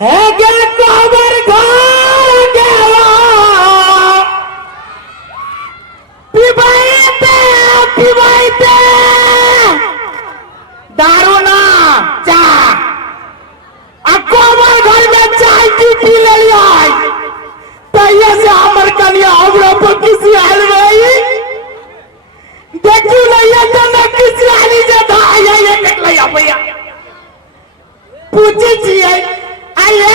है गे कोबर घर गेला पिबाइते दारू ना चा कोबर घर में चाय की पी ले लिया तैये से हमर कनिया हमरा पर किसी आल गई देखू नहीं तो न किसी आली जे था ये देख लिया भैया पूछी छिए आइए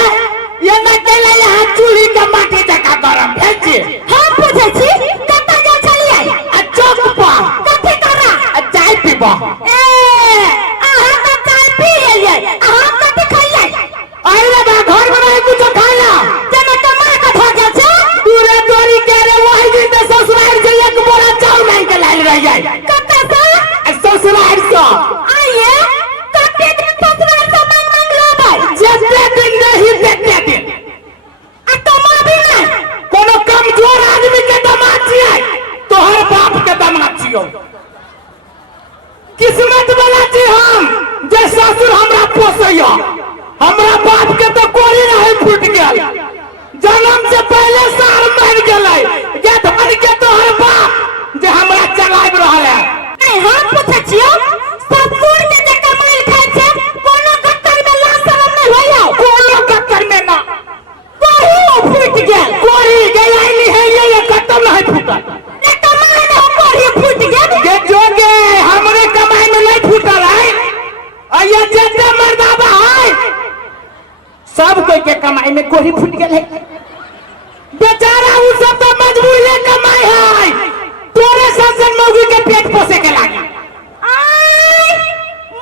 ये न कहले यहाँ चूल्ही के माटी जका गरम भेजी हम पूछे छी कत्ता जा छलिए चौक पर कथि करा चाय पीबा ए अहाँ त चाय पी लेलिए अहाँ कथि खइले अरे बा घर में नहीं कुछ खाया जेना कमाई का खा गेल छै दूरे दूरी के रे वही दिन तो ससुराल से एक बोरा चाउर मांग के लाल रह जाए कत्ता से ससुराल से आइए कत्ते दिन ससुराल से मांग लेबै जितने दिन नहीं देखते दिन आ कमा भी नहीं कोनो कमजोर आदमी के दामाद छियै तोहर बाप के दामाद छियो किस्मत वाला छी हम जे ससुर हमरा पोसैया हमरा बाप के तो कोरी नहीं फूट गेल जन्म से पहले साल मर गेलै ये धन के तोहर बाप जे हमरा चलाब रहल है नहीं हम पूछे छियो ससुर के जे कमाई खाइ छै कोनो गत्तर में लाश शरम नहीं होइया कोनो कक्कर में ना कोही फूट गेल कोरी गया नहीं है ये खत्म नहीं फूटल ने कमाई में कोही फूट गेल ये जोगे हमरे कमाई में नहीं फूटल है और ये जेते मर्दाबा है सब कोई के कमाई में कोरी फूट गेल है बेचारा उ सब तो मजबूरी कमाई है तोरे संसन मौगी के पेट पोसे के लागी आई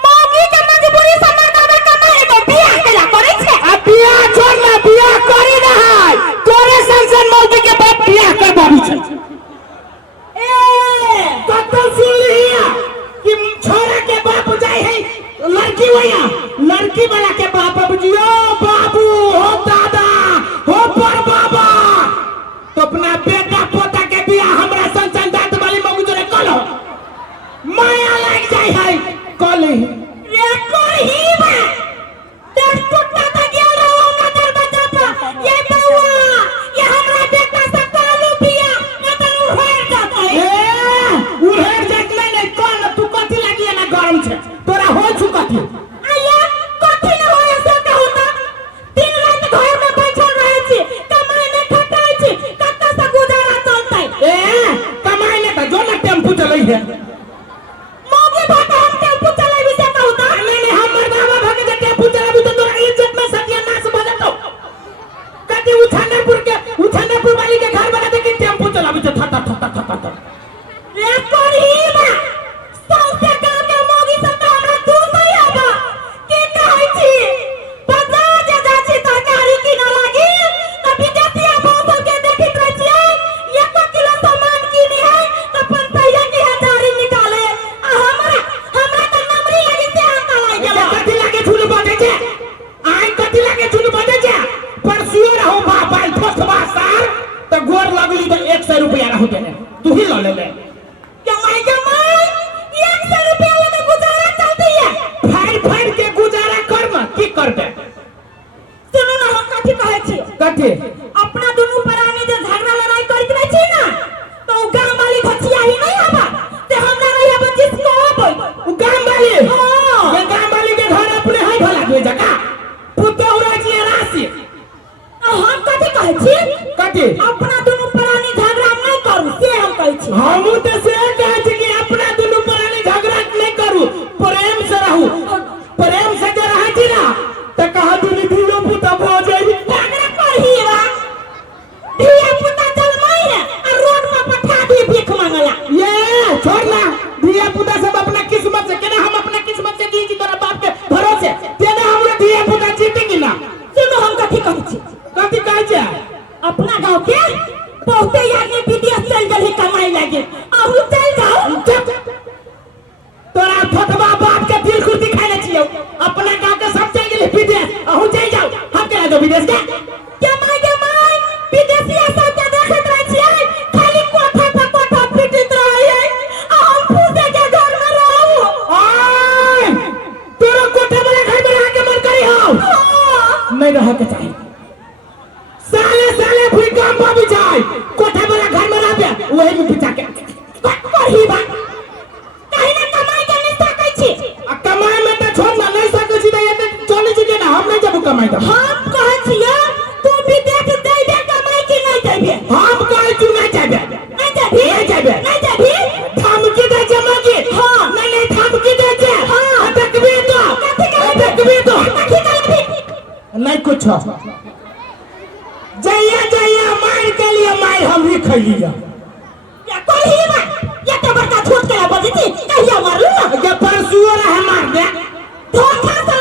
मौगी के मजबूरी से मर्दाबा कमाई में बियाह केला करै छै अब बियाह छोड़ ना बियाह करी ना है तोरे संसन मौगी के बाप बियाह कर बाबू छै ए कतौ सुन लिया कि छोरा के बाप जाय है लड़की वया लड़की वाला के बाप बुझियो बाबू हो दादा हो पर बाबा तो अपना बेटा पोता के बियाह हमरा संसन दांत वाली मौगी जोरे कलो माया लग जाय है कली रे कोही बा देख टूटा त गेल रहो कतर बच्चा पर ये बउआ ये हमरा बेटा से कालू बियाह न त उहेर जातै ए उहेर जात नहीं कल तू कथि लागी ना गरम छे तोरा हो छु कथि आइया कथि न होय से कहू त दिन रात घर में बैठल रहै छी कमाई में खटाई छी कत्ता से गुजारा चलतै ए कमाई ने त जो ना टेम्पू चलै है मौगी भाटा हम टेम्पू चलाबी से कहू त नहीं हमर बाबा भागे जे टेम्पू चलाबी तो तोरा इज्जत में सत्यानाश भ जतौ कथि उछानेपुर वाली के घर वाला देखि टेम्पू चलाबी तो थता थता थता थता रे कोही बा सौसे गाम में मौगी से त हमरा दूर नहीं आबा की कहै छी बाजार जे जा छी तरकारी किना लागी त विदेशिया भौसल के देखित रहै छियै 1 किलो सामान किनी है त 5 की हजारी निकाले आ हमरा त नमरी लगी से आका लाग गेला कथि लागे झूल बाटे छे आइ कथि लागे झूल बाटे छे परसुओ रहू बाप आइ ठोठबा सार त गोर लगली त 100 रुपया रहू देने तू ही ल ले कमाई 100 रुपया में गुजारा चलती है फाड़ के गुजारा कर म की करबे सुनो ना हम कथि कहै छी कथि अपना दुनू प्राणी जे झगड़ा लड़ाई करैत रहै छी ना तो उ गांव वाली भछिया ही नहीं आबा ते हमरा नहीं आबा जिसको आबै उ गाम वाली हां ये गाम वाली के घर अपने है भला दे जगह पुतौरा जी राशि हम कथि कहै छी कथि अपना दुनू प्राणी झगड़ा नहीं करू से हम कहै छी हमू त से कहै छी कि अपना दुनू प्राणी झगड़ा नहीं करू प्रेम से रहू प्रेम से जे रहै छी ना त कहा दुनी धियो पुता भ जाई झगड़ा करही बा धिया पुता जन्माई है और रोड पर पठा दी भीख मांगला ये छोड़ ना धिया पुता सब अपना किस्मत से केना हम अपना किस्मत से जी तोरा बाप के भरोसे तेना हमरा धिया पुता जीते कि ना सुनो हम कथि कहै छी कथि कहै छै अपना गांव के बहुते आदमी विदेश चल गेल है कमाई लागे आहू चल जाओ तोरा फटवा बाप के दिल खुर्दी खाइले छियो अपना गांव के सब चल गेल विदेश अहू चल जाओ हम केना दो विदेश के माई विदेशिया सब के देखत रहै छियै खाली कोठा पर कोठा पिटित रहै है आ हम फूसे के घर में रहू ओए तोरा कोठा वाला घर में रह के मन करी हो नहीं रह के चाहिए साले साले भूकंप भी जाए कोठा वाला घर में रह गया वही में बिचा के पढ़ी बा कहीं ना कमाई के नहीं सकै छी कमाई में तो छोड़ ना नहीं सकै छी तो ये तो चले छी ना हम नहीं जब कमाई तो हम कहै छियै तू विदेश देबे कमाई की नहीं देबे हम कहै छी नहीं जाबे नहीं देबी नहीं जाबे नहीं देबी धमकी दे जमागी हां नहीं धमकी दे जे हां देखबी तो कथि करबी नहीं कुछ जइया जइया मार के लिए मार हम ही खइलिया या कोई बा ये तो बड़का झूठ के बजती कहिया मारलू ये परसुआ रहे मार दे धोखा से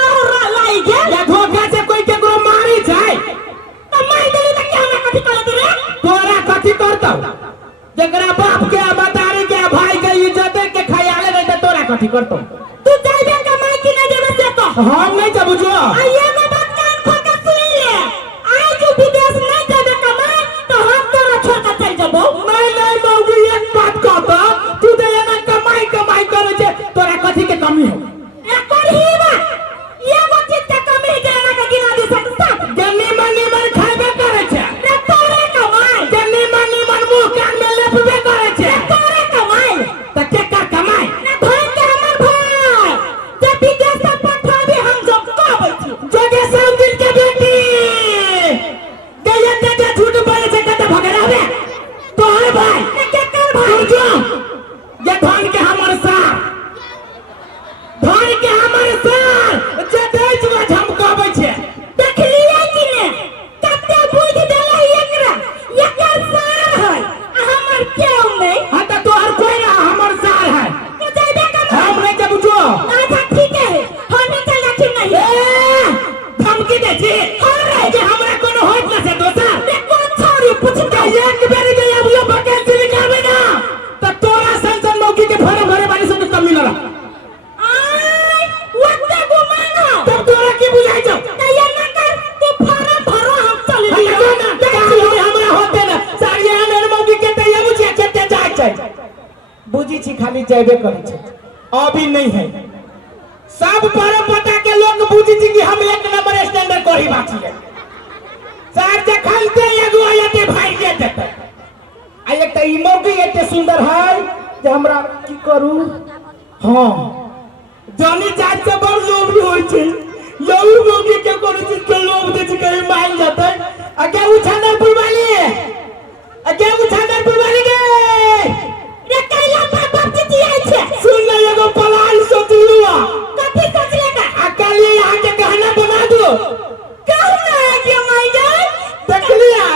लाई गे या धोखा से कोई केकरो मारी जाए तो मार देली त क्या हमरा कथि कर दे रे तोरा कथि करतौ जकरा बाप के मतारी के भाई के इज्जत के ख्याल नहीं त तोरा कथि करतौ तू जाइबे कमाई की नहीं देबे से तो हम नहीं जब बुझो आइए में बात कान खोल के सुन ले आई जो विदेश नहीं जाबे कमाई तो हम तोरा छोड़ के चल जबो नहीं मौगी एक बात कहता तू तो ये ना कमाई करे छे तोरा कथि के कमी हो ए करही बा ये वो चीज के कमी के ना के गिना दे सकता जन्नी मन खाबे करे छे रे तोरे कमाई जन्नी मन मुंह कान में लेपबे करे छे तोरे कमाई त के का कमाई रे भाई के हमर भाई जब विदेश से पठाबे हम जो कहबै छी जोगे सब दिन के बेटी गया ते झूठ बोले छे कत भगरावे तोहर भाई के कर भाई जो ये धन के हमर सार जे देश में झमकाबै छे देखलिए कि ने कते बुझ देले एकरा एकर सार है हमर केउ नहीं हां त तोहर कोई ना हमर सार है तू जाइबे कमाई हम नहीं जब जो अच्छा ठीक है हम चल जाखिन नहीं ए धमकी दे छी अरे जे हमरा कोनो होत ना से दोसर रे कौन छोरी पूछ का एक बेर जे अब यो वैकेंसी निकालबे ना त तोरा संसन मौकी के भरे बानी सब कम मिलला आई वते घुमाना तब तोरा की बुझाई छौ तैयार ना कर तू फार्म भरो हम चल हमरा ना देखी हमरा होते ना सारिया हमर मौकी के तैयार बुझे केते जाय छै बुझी छी खाली जाबे करे छै अभी नहीं है सब पर पता के लोग बुझी छी कि हम एक नंबर स्टैंडर्ड कोही बात है सार जे खलते एगो आयते भाई के देते आ एक त ई मौकी एते सुंदर है जे हमरा की करू हां जानी जात से बड़ लोभ भी होय छै यही मौकी के कोनो चीज के लोभ दे छै कहीं मान जाते आगे उछानर पुरवाली गे रे कैला बाप जी आई छे सुन ले एगो प्लान सोचलुआ कथि सोचले का अकेले यहाँ के गहना बना दो कहना है कि मैं जाए देखलिए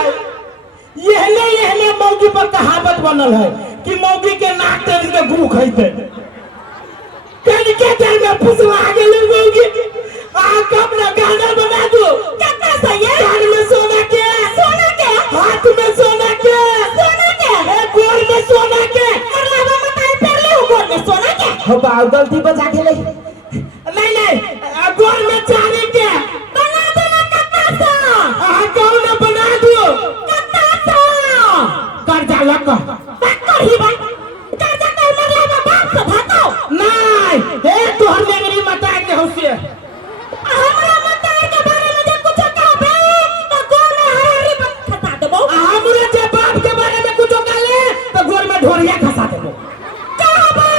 यहने मौगी पर कहावत बनल है कि मौगी के नाक तेज के गू खइते कल के देर में फुसला गेल मौगी आ कब ना गहना बना दो कितना सही है कान में सोना के हाथ में सोना के गोर में सोना के करलावा मताई परले हो गोर में सोना के हो बाऊ गलती बजा के ले नहीं गोर में चांदी के बना देना कितना सा कौन ना बना दो कितना सा कर्जा लग कर ही भाई कर्जा कर मरला बाप से भातो नहीं हे तोहर लेंगरी मता के होसिए हमरा मताई के बारे में जे कुछ कहबे तो गोर में हरारी खसा देबो हमरा जे बाप के बारे में कुछ कहले तो गोर में ढोरिया खसा देबो कहबो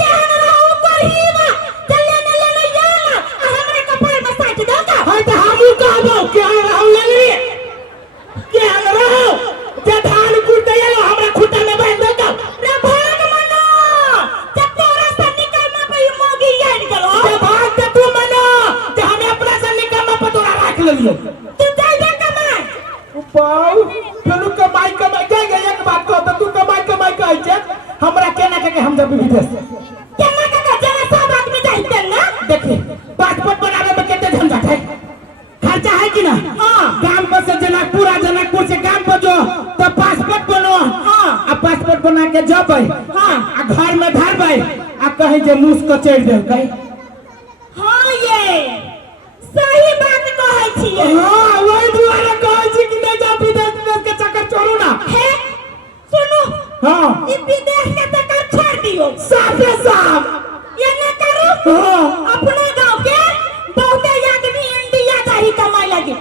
केहन रहू करहीबा चले ने याला हमरा कपार में साट दोगा है तो हमू कहबो के हम लेंगरी के हम रहो जे धान कुटते आलो हमरा खुटा में बांध दो रे भाग मनो जे तोरा से निकलना पे मोगी याद गेलो जे भाग के तू मनो जे हम अपना से निकलना पर तोरा राख लेलियो तू जाइबे कमाई पाऊ फेनु कमाई के एक बात कहत तू कमाई कहै छै हमरा केना के हम जब विदेश केना का जना सब आदमी जाइते ना देखिए पासपोर्ट बनावे में कितने झंझट है खर्चा है कि ना हां गांव पर से जनकपुर से गांव पर जो तो पासपोर्ट बनो हां आ पासपोर्ट बना के जबै हां आ घर में धरबै आ कहे जे मुस को चढ़ दे कहे हां ये सही बात कहै छियै हां वही दुआरे कहै छी कि नहीं जा विदेश के चक्कर छोड़ू ना हे सुनो हां ई विदेश के चक्कर छोड़ दियो साफे साफ ये न करो हां अपने गांव के बहुते आदमी इंडिया जाही कमाई लगी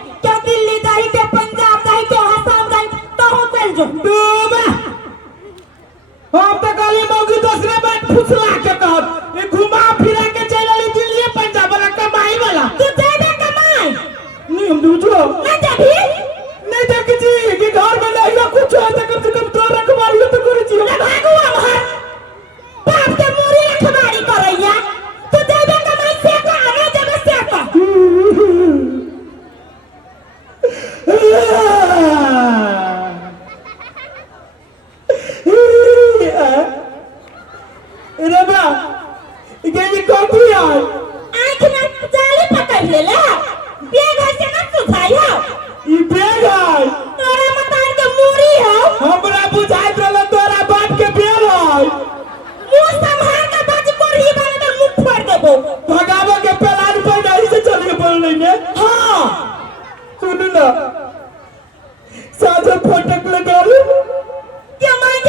बेग है से ना सुझाई हो ई बेग है तोरा मतार के मूरी हो हमरा बुझाइत रहल तोरा बाप के बेग है मुंह संभाल के बात करही बने तो मुंह फोड़ देबो भगावे के प्लान पर नहीं से चल के बोल रही है हां सुन ना साझा फटक लगा लो जमाई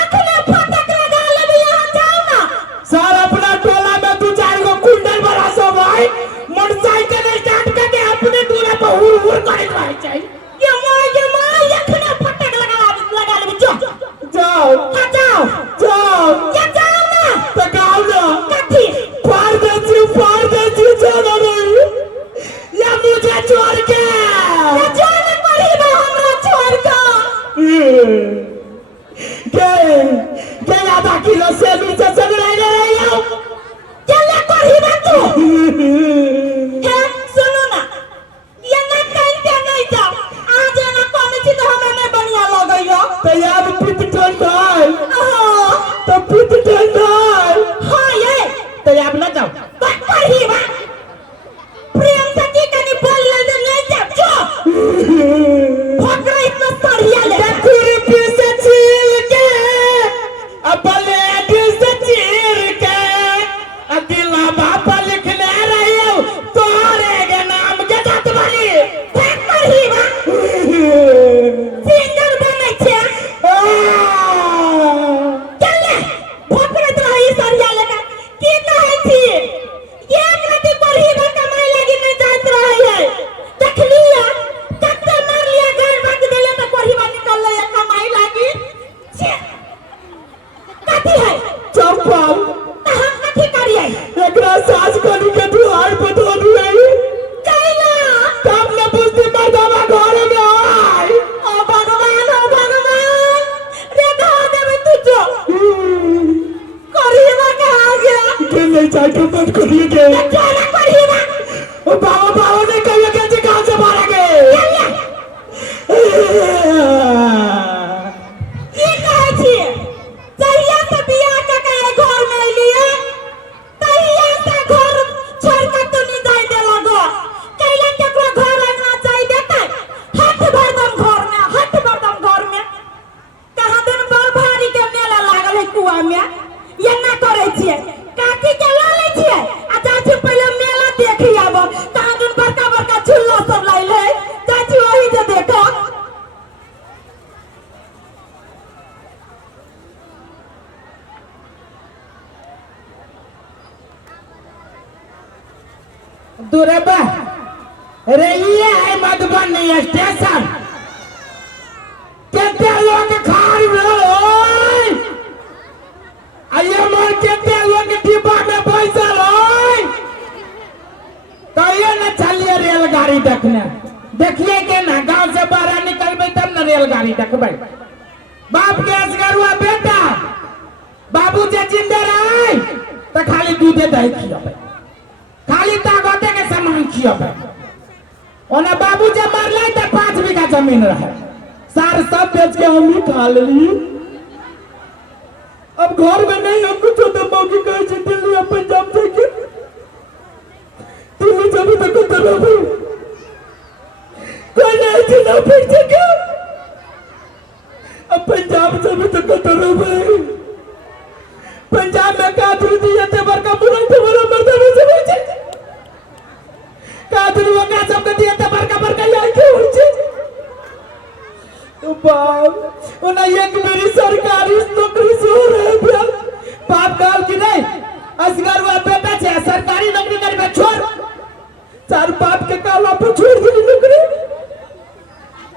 अखने फटक लगा ले यहां जाओ ना सर अपना टोला में दो चार गो कुंडल बड़ा सब भाई मोटरसाइकिल स्टार्ट करके अपने दूल्हा पर हुर हुर करे रहे चाहिए जमाई अखने फटक लगा ले जाओ हां जाओ जाओ ये जाओ ना तकाओ ना कथी फाड़ दे चलो रे या मुझे छोड़ के ये जान पड़ी बा हमरा छोड़ के आधा किलो से नीचे चल रही हो चले पड़ी बा तू है सुनो ना ये ना कहीं पे नहीं जाओ आज ना कौन सी तो हमें नहीं बढ़िया लगइयो तो यार पिट ठंडा है हां तो पिट ठंडा है हां ये तो यार ना जाओ पड़ी बा प्रेम से की कनी बोल ले नहीं जाओ जो भोकरा इतना सड़िया ले खुरपी से चीर के ब्लेड से चीर के दिला बापा लिखने रही हो तोरे के नाम के जात वाली पड़ी बा सिंगर बने छे चले भोकरा इतना ही सड़िया लेका की कहै छी ये नदी पड़ी बा कमाई लगी नहीं जात रही है देख लिया कत्ते मार लिया घर भाग देले तो पड़ी बा निकल ले कमाई लगी छे कथी है चंपल त हम कथी करिए एकरा सास करू के दुआर पर धो दुआई कैला तब न बुझती मर्दवा घर में आए ओ भगवान रे धा देबे तू जो करिए कहां गया के ले जाके मत करिए के चला करिए ओ बाबा ने कहिए के कहां से मारा के की कहै छी जहिया से बियाह के घर में लिए तहिया से घर छोड़ के तू नहीं जाई दे लगो कैला केकरो घर अंगना जाई देते हट भरदम घर में कहां दिन बड़ भारी के मेला लागल है कुआ में ये ना करे छिए काकी के ला ले छिए आ जाछी पहले मेला देखि आबो कहां दिन बड़का झूला सब लाइले जाछी वही जे देखो दुरबा रही है मधुबनी स्टेशन कितने लोग खार में आइए मोर कितने लोग डिब्बा में बैठल हो कहिए न चलिए रेलगाड़ी देखने देखिए के ना गांव से बाहर निकलबे तब न रेलगाड़ी देखबे बाप के असगरुआ बेटा बाबू जे जिंदा रहे तो खाली दूधे दही खियाबे खाली ताकते के सामान खियाबे ओने बाबू जे मरले त 5 बीघा जमीन रहे सार सब बेच के हम ही खा लेली अब घर में नहीं हम कुछ तो मौकी कहे छी दिल्ली या पंजाब जाके दिल्ली जब तक तो रहबे कोई नहीं जिला फिर जाके अब पंजाब जब तक तो रहबे पंजाब में कादरी दिए ते बड़का बुराई ते बड़ा मर्दा में से होई छै कादरी वका सब के दिए ते बड़का यार के होई छै तो बाप ओना एक मेरी सरकारी नौकरी से हो रहे भैया बाप काल की नहीं असगरुआ बेटा छे सरकारी नौकरी करबे छोड़ चार बाप के काला पे छोड़ दी नौकरी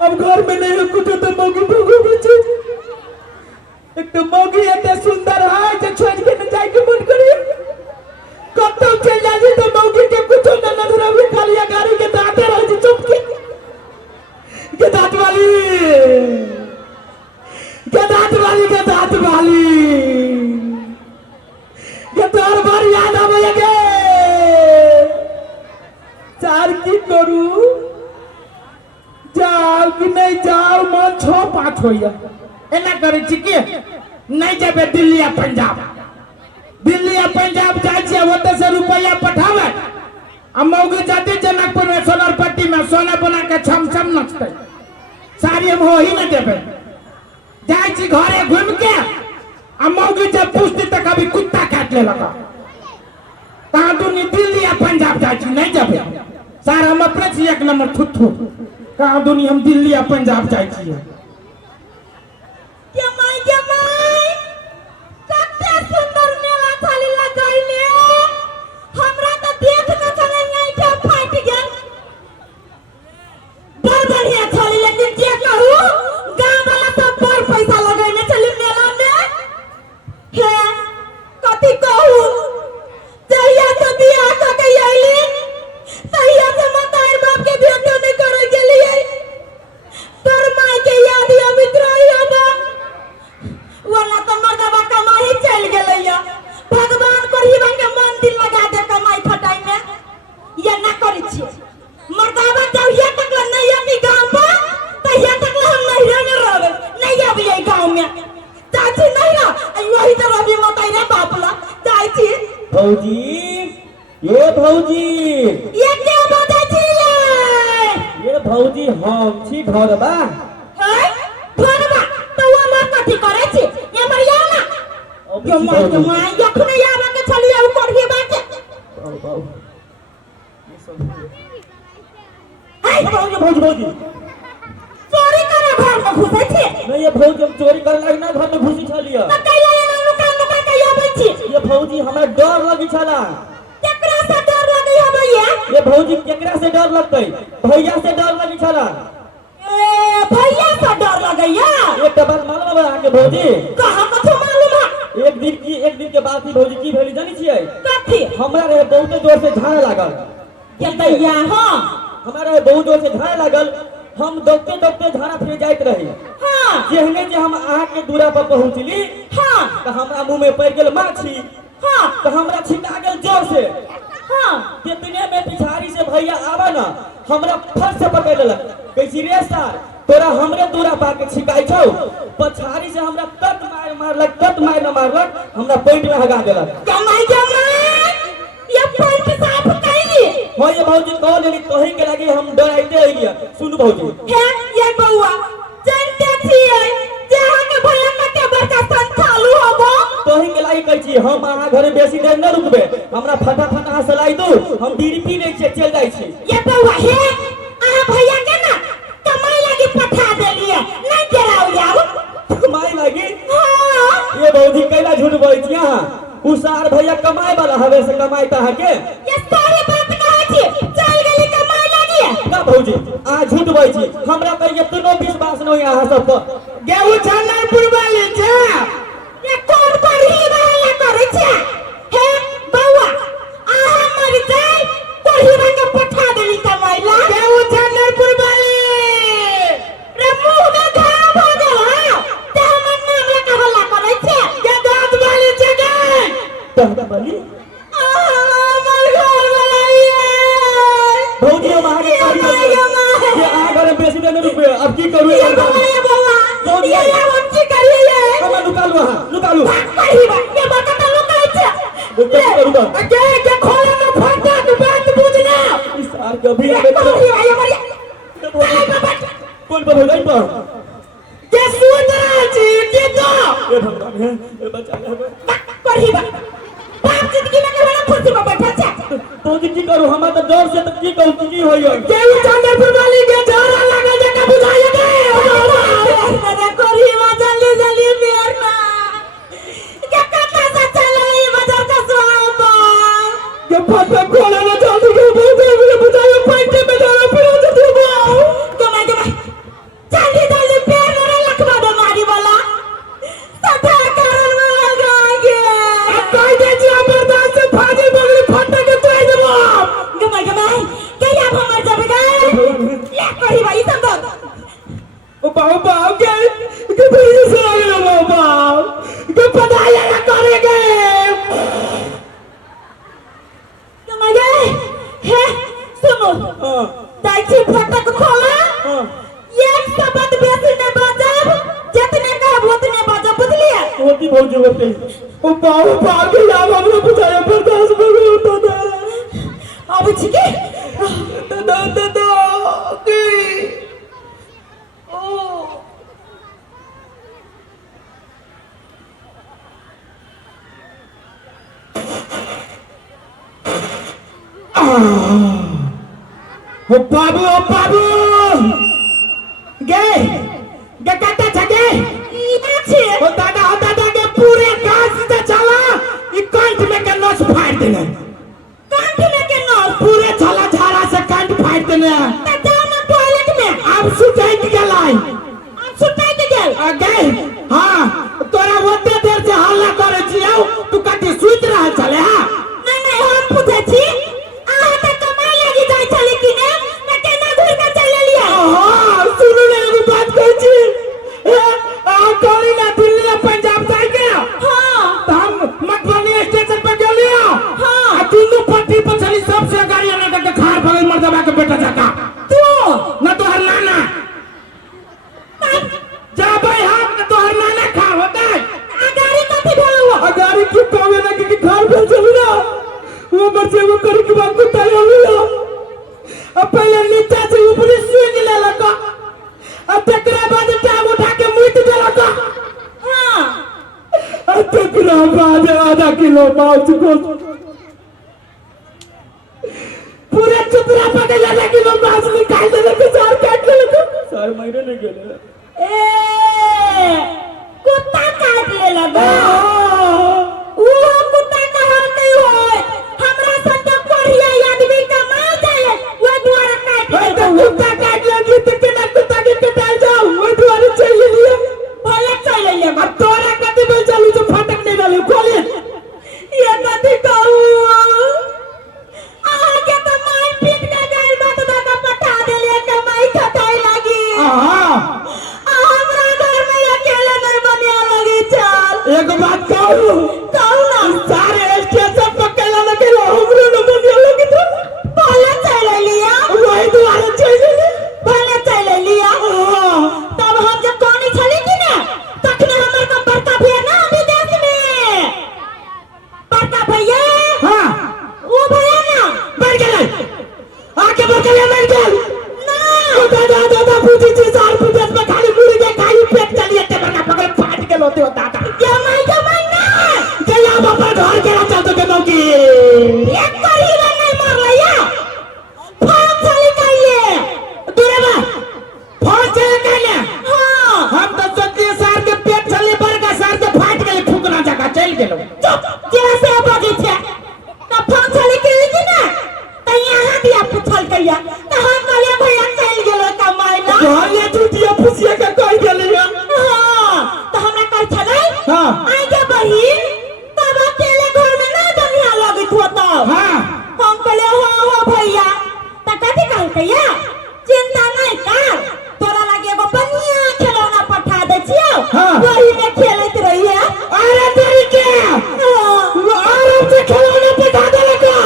अब घर में नहीं है कुछ तो मौगी भोगो बचे एक तो मौगी एते सुंदर है जे छोड़ के न जाए के मन करी कतो चल जाई तो मौगी के कुछ न नजर आवे खाली गाड़ी के दांते रह जे चुप के दांत वाली के तोर बार याद आवे लगे चार की करू जाओ कि नहीं जाओ मन 6-5 होइया एना करे छी के नहीं जाबे दिल्ली या पंजाब जाय छै ओते से रुपया पठावे मौगी जाते जनकपुर में सोनरपट्टी में सोना बना के छम छम नचते साड़ी हम हो ही न देवे जाए छी घरे घूम के मौगी जब पूछती तो कभी कुत्ता काट ले लगा कहाँ दुनी दिल्ली या पंजाब जाए छी नहीं जाबे सार हम अपने छी एक नंबर थुथु कहाँ दुनी हम दिल्ली या पंजाब जाए छी जमाई कते सुंदर मेला थाली लगाइले हमरा तो देख के चले नहीं के फाट गेल बड़ बढ़िया थाली लेकिन जे कहू गांव वाला सब बड़ पैसा लगाइने चली मेला में हे कथि कहू तहिया तो बियाह क के आइली तहिया से मतार बाप के भेंट नहीं करे गेलिए पर माई के याद अमित रही होबा वरना तो मर्दबा कमाई चल गेलैया भगवान पर ही के मंदिर लगा दे कमाई फटाई में ये ना करी छी मर्दबा जब ये तक नहीं आती गांव में तो ये तक हम नहीं रहबे नहीं आबे गांव में चाची नहीं ना वही तो रवि मताई रे बापला चाची भौजी ये भौजी ये क्या बता छी ये भौजी हम छी घर बा है घरबा तो वो मां कथि करे छी ये मरिया ना यो मां यखने आबे के छलिए उ करही बाटे बाऊ ये सब हाय भौजी भौजी भौजी चोरी करे घर में घुसे छी नहीं ये भौजी हम चोरी करे लागी ना घर में घुसी छलिए त कैला ना लुका के आबै छी ये भौजी हमरा डर लगी छला केकरा से डर लगी हबैया ये भौजी केकरा से डर लगतै भैया से डर लगी छला ए भैया से डर लगैया एक बात मालूम बा आके भौजी कहां कथु मालूम है एक दिन के बाद ही भौजी की भेली जानी छियै कथि हमरा रहे बहुत जोर से झाड़ा लागल के दैया हां हमरा रहे बहुत जोर से झाड़ा लागल हम दौड़ते दौड़ते झाड़ा फिर जाइत रही हां जेहने जे हम आहा के दूरा पर पहुंचली हां तो हमरा मुंह में पड़ गेल माछी हां तो हमरा छिटा गेल जोर से हां कितने में पिछाड़ी से भैया आवा ना हमरा फट से पकड़ लेलक कैसी रे सार तोरा हमरे दूरा पा के छिकाई छौ पछाड़ी से हमरा कट मारलक कट मार न मारलक हमरा पेट में हगा देलक जमाई ये पेट साफ कैली हो ये भौजी कह लेली कहि के लागी हम डराइते आइलिया सुन भौजी हे ये बउआ जानते छियै जे के भैया के बड़का संथालू होबो तोही के लागी कहै छी हम आहा घरे बेसी देर न रुकबे हमरा फटा हसलाई दू हम बीड़ी पी नै छै चल जाई छी ये बउआ हे आ भैया के ना कमाई लागी पठा देलिए नहीं जराउ जाओ कमाई लागी हां ये भौजी कैला झूठ बोलै छी अहाँ उसार भैया कमाए वाला हवे से कमाई ता के ये सारी बात कहै छी चल गेली कमाई लागी ना भौजी आ झूठ बोलै छी हमरा कहिए तनो विश्वास नै अहाँ सब पर गेहूं छन्नरपुर वाले छे ये कौन पढ़ी वाला करे छे हे बउआ आ हमर जाय पढ़ी के पठा देली कमाई ला गेहूं छन्नरपुर वाले रे मुंह में घाव हो गेल ते हमर नाम ले कहला करे छे ये दांत वाले छे गे कहता बली हमर घर वाला ये भौजी हम आगे ये आ घरे बेसी देर न रुकबे अब की करू ये बउआ ये हम की करिए हम लुका लू पढ़ी के बता लुकाई छे क्या करूंगा के खोले में फटा तू बात बुझना इस सार कभी ये पढ़ी भाई हमारी कौन पर हो गई पर के सुना छी के तो ए भगवान है ए बचा ले पढ़ी बाप जिंदगी में केवल खुशी में बैठा छे तो की करू हम तो डर से तो की कहू की होइयो गेहूं छन्नरपुर वाली के झाड़ा लगा जे का बुझाइए दे मेरे कोरी जल्दी जल्दी मेर ना क्या करता सा चले बाजार का स्वाब के फटा खोले ना जल्दी के मुझे बुझाइए पैसे में डालो फिर तो कमाई जल्दी जल्दी पैर मेरा लखवा दो मारी वाला सदा कारण में लगा गया कह दे जी बर्दाश्त से फाजी बगली फटा के तोड़ देबो कमाई क्या आप हमार जब गए ले कोरी भाई सब ओ बाऊ के भैया से आ गया बाऊ के पढ़ाई ना करेंगे कमाई हे सुनो हां दाई फटक खोला एक शब्द बेसी ने बजाब जितने कहब उतने बजाब बुझलिए होती भौजी होती ओ बाऊ के यार हमने बुझाया बर्दाश्त में होता था अब छिके दादा की ओ ओ बाबू गे गे काटा छगे छे ओ दादा के पूरे घास से चला ई कंठ में के नस फाड़ देने कंठ में के नस पूरे छला झाड़ा से कंठ फाड़ देने त जाना टॉयलेट में अब सुतैत गेलाई अब सुतैत गेल गए हां तोरा ओते देर से हल्ला करे छियौ तू कते सुत रहल छले हां नहीं हम पूछे छी आहा त कमाई लगी जाय छले कि ने त केना घुर के चले लिया हां सुन ले एगो बात कहै छी आ कोरी ना दिल्ली पंजाब जाय के हां हम मधुबनी स्टेशन पे गेलियो हां आ तीनों पट्टी पर चली सबसे गाड़ी आने के खार भगल मर्दबा के बेटा जका तू न तो हर नाना जा भाई हम न तो हर नाना खा होता है आ गाड़ी कथि भेलौ आ गाड़ी की कावे ना कि खार भेल चली ना वो बच्चे वो करे के बाद कुत्ता लियो अब पहले नीचे से ऊपर स्विंग ले लगा अब तकरा बाद टांग उठा के मुइत दे लगा हां अब तकरा बाद आधा किलो मांस को पूरे चुतरा पकड़ ले किलो मांस निकाल दे के चार काट ले सर महीने नहीं गेले ए कुत्ता काट ले लगा वो कुत्ता कहर नहीं होय हमरा संग बढ़िया आदमी कमा जाए वो द्वारा काट ले तो कुत्ता काट लगी तो केना कुत्ता के कटाल जाओ वो द्वारा चल लिए भले चले ले अब तोरा कते बेल चलू जो फटक नहीं डाले खोले ये कथि कहू आगे तो मार पीट के गैर बात दादा पटा देले कमाई खटाई लगी हां हमरा घर में अकेले नहीं बनिया लगी चल एक बात कहूं कहू ना सारे स्टेशन पर केला लगे हमरे न बनिया लगे तो भले चले लिया वही द्वारा चल लिए भले चले लिया तब हम जब कहानी छली थी ना तखने हमर का बड़का भैया ना विदेश में बड़का भैया हां वो भैया ना बैठ गए आके बकले बैठ गए ना दादा पूछी थी सार विदेश में खाली पूरी के खाली पेट चली ते बका पकड़ फाट के लोते हो दादा जमाई ना गया बाबा घर के चलते के नौकी एक करी नहीं मार लिया फोन चली कहिए दूरे बा फोन चले कहले हां हम तो सोचिए सार के पेट चले बड़का सार के फाट गए फूकना जगह चल गेलो चुप जैसे बगी छे त फोन चली कही ना त यहां दिया पूछल कहिया त हम कहले भैया चल गेलो कमाई ना घर ले टूटिया फुसिया के कह गेली हां त हमरा कह छले हां आई के बहिन तब अकेले घर में ना दुनिया लगित होता हां हम कहले हो भैया त कथि कहल कहिया चिंता नहीं कर तोरा लगे एगो बढ़िया खिलौना पठा दे छियो हाँ। वही में खेलत रहिए अरे तेरी के हां आराम से खिलौना पठा दे लगा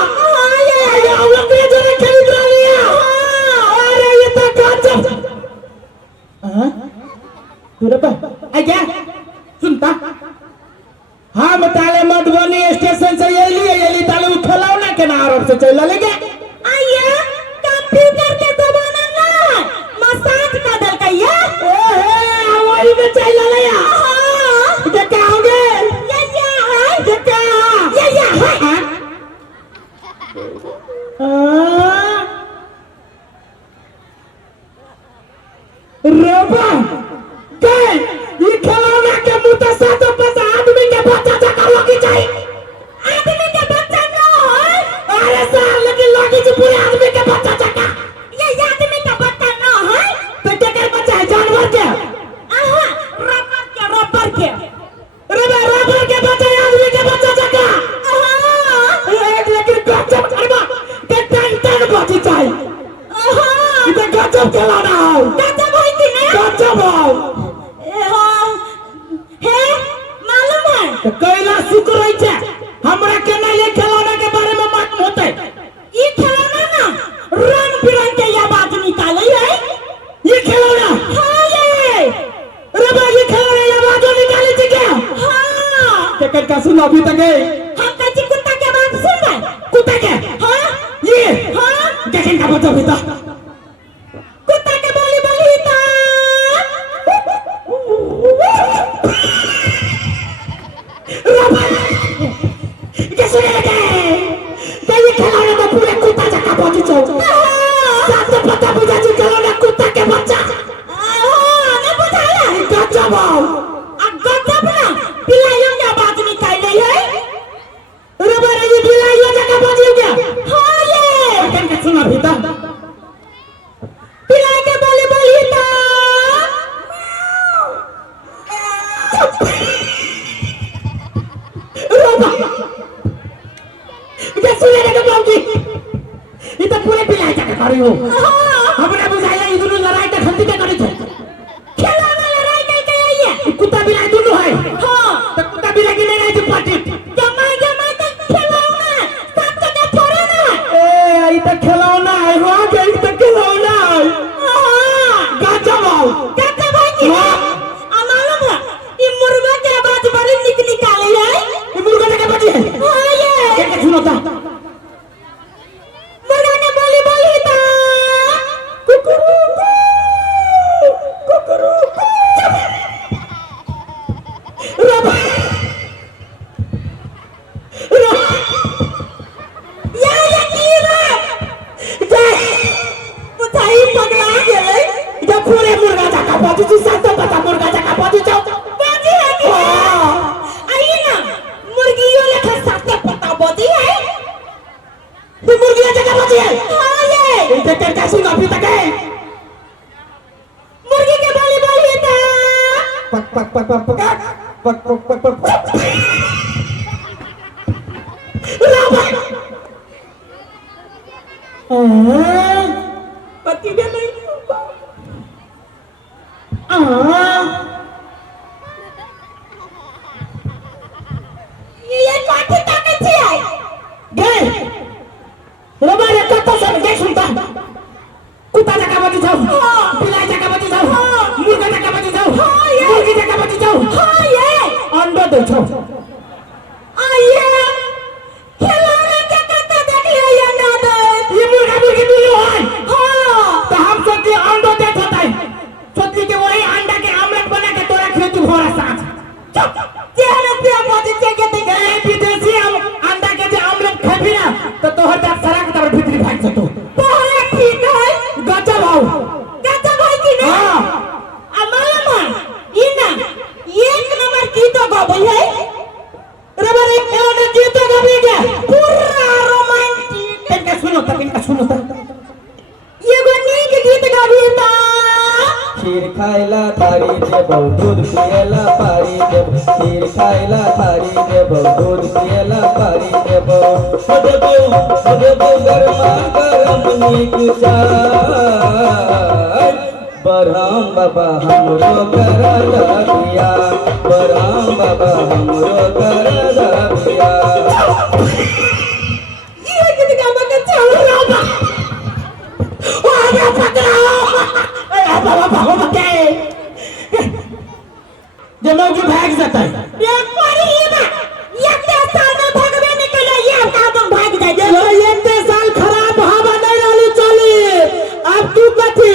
ये हम लोग के जने खरीद लिया अरे ये तो गजब हां दूरे बा आ गया सुनता हम ताले मधुबनी स्टेशन से ये ताले वो खिलौना के ना आराम से चल लगे आइए कंप्यूटर के जमाना ना मसाज कर दल कहिया वही में चल लिया हां ये क्या हो गए है ये क्या ये है रबा गए ये खिलौना के मुंह से साथ बस आदमी के बच्चा जका लगी जाए आदमी के बच्चा ना है अरे सार लेकिन लगी जी पूरे आदमी के बच्चा जका ये आदमी का बच्चा ना है तो क्या कर बच्चा है जानवर के आहा रबर के रबर के बच्चा है आदमी के बच्चा जका आहा एक लेकिन गजब करबा के टन बची जाए आहा ये गजब खिलौना है गजब है कि नहीं गजब है है मालूम है तो कैला शुक्र रही छे हमरा के ना ये खिलौना के बारे में मालूम होते ये खिलौना ना रंग बिरंग के आवाज निकाले है ये खिलौना हाँ ये रबा ये खिलौना आवाज निकाले छे क्या हाँ के कर का सुन अभी तक है हम कच्ची कुत्ता के आवाज सुन रहे कुत्ता के हाँ ये जगह बचा बेटा कुत्ता के बोली बोली ता कैसे लगे ये खिलौने तो पूरे कुत्ता जगह पहुंची चो साथ पता बुझा जी खिलौने कुत्ता के बच्चा ना बुझाया गजब गजब ना पिलाइयों की आवाज निकाल रही है अरे बारे ये बिलाइयों जगह पहुंची क्या हाँ ये क्या सुना बेटा पिलाई के बोली बोली ता कैसे लगे बाबूजी ये तो पूरे बिलाई जगह कर रही हो हमने बुझाया ये दोनों लड़ाई का खंडी के करे थे खिलौना लड़ाई करके आई है कुत्ता बिलाई दोनों है हाँ तो कुत्ता बिलाई की लड़ाई जो पार्टी जमाई जमाई का खिलौना सब जगह छोड़े ना ए ये तो खिलौना है हो गया ये तो खिलौना है हाँ गजब कहते भाई की मालूम है ये मुर्गा के आवाज बड़ी निकाली है ये मुर्गा जगह बची है हाँ ये क्या सुनो था मुर्गा के बोली बोली ता पूरे मुर्गा जगह पहुंची थी सब तो पता मुर्गा जगह पहुंची जाओ बाजी है कि आइए ना मुर्गियों लेकर साथे पता बोती है ये मुर्गियां जगह पहुंची है हाँ ये इनके क्या क्या सुना अभी तक है मुर्गी के बोली बोली था पक पक पक पक पक पक पक पक पक पक पति दे नहीं ये काठी ताकत से आई गए रोमारे कत्तो सब गए सुनता कुत्ता जगह बची जाओ बिलाई जगह बची जाओ मुर्गा जगह बची जाओ मुर्गी जगह बची जाओ हाँ ये अंडा दे छो आइए खिलौने के कत्ता देख लिया ये ना दे ये मुर्गा मुर्गी बिल्ली है हाँ तो हम सोचते अंडा दे होता है सोचते कि वही अंडा के आमलेट बना के तोरा खेत भोरा साथ चुप चेहरे पे बाजी चेके दे गए विदेशी हम अंडा के जो आमलेट खाबी ना तो तोहर दांत सरा के तोर भीतरी भाग जतो पहले ठीक है गजब आओ कहते भाई की ना हां अमालमा ये ना एक नंबर की तो गई है रबर एक खिलौने की तो गई क्या पूरा रोमांटिक इनका सुनो था ये गो नीक गीत गाबी ता खीर खाइला थारी देबो दूध पियला पारी देबो खीर खाइला थारी देबो दूध पियला पारी देबो हो देबो गरमा गरम नीक चाय बरहम बाबा हमरो कर दिया बरहम बाबा हमरो कर दिया ये गीत गाबा के चल रहा ओ आगे पकड़ो ए बाबा के जो लोग भाग जाता है ये परी बा ये साल में भगवे निकले ये का तुम भाग जाए चलो ये साल खराब हवा नहीं रहली चली अब तू कथी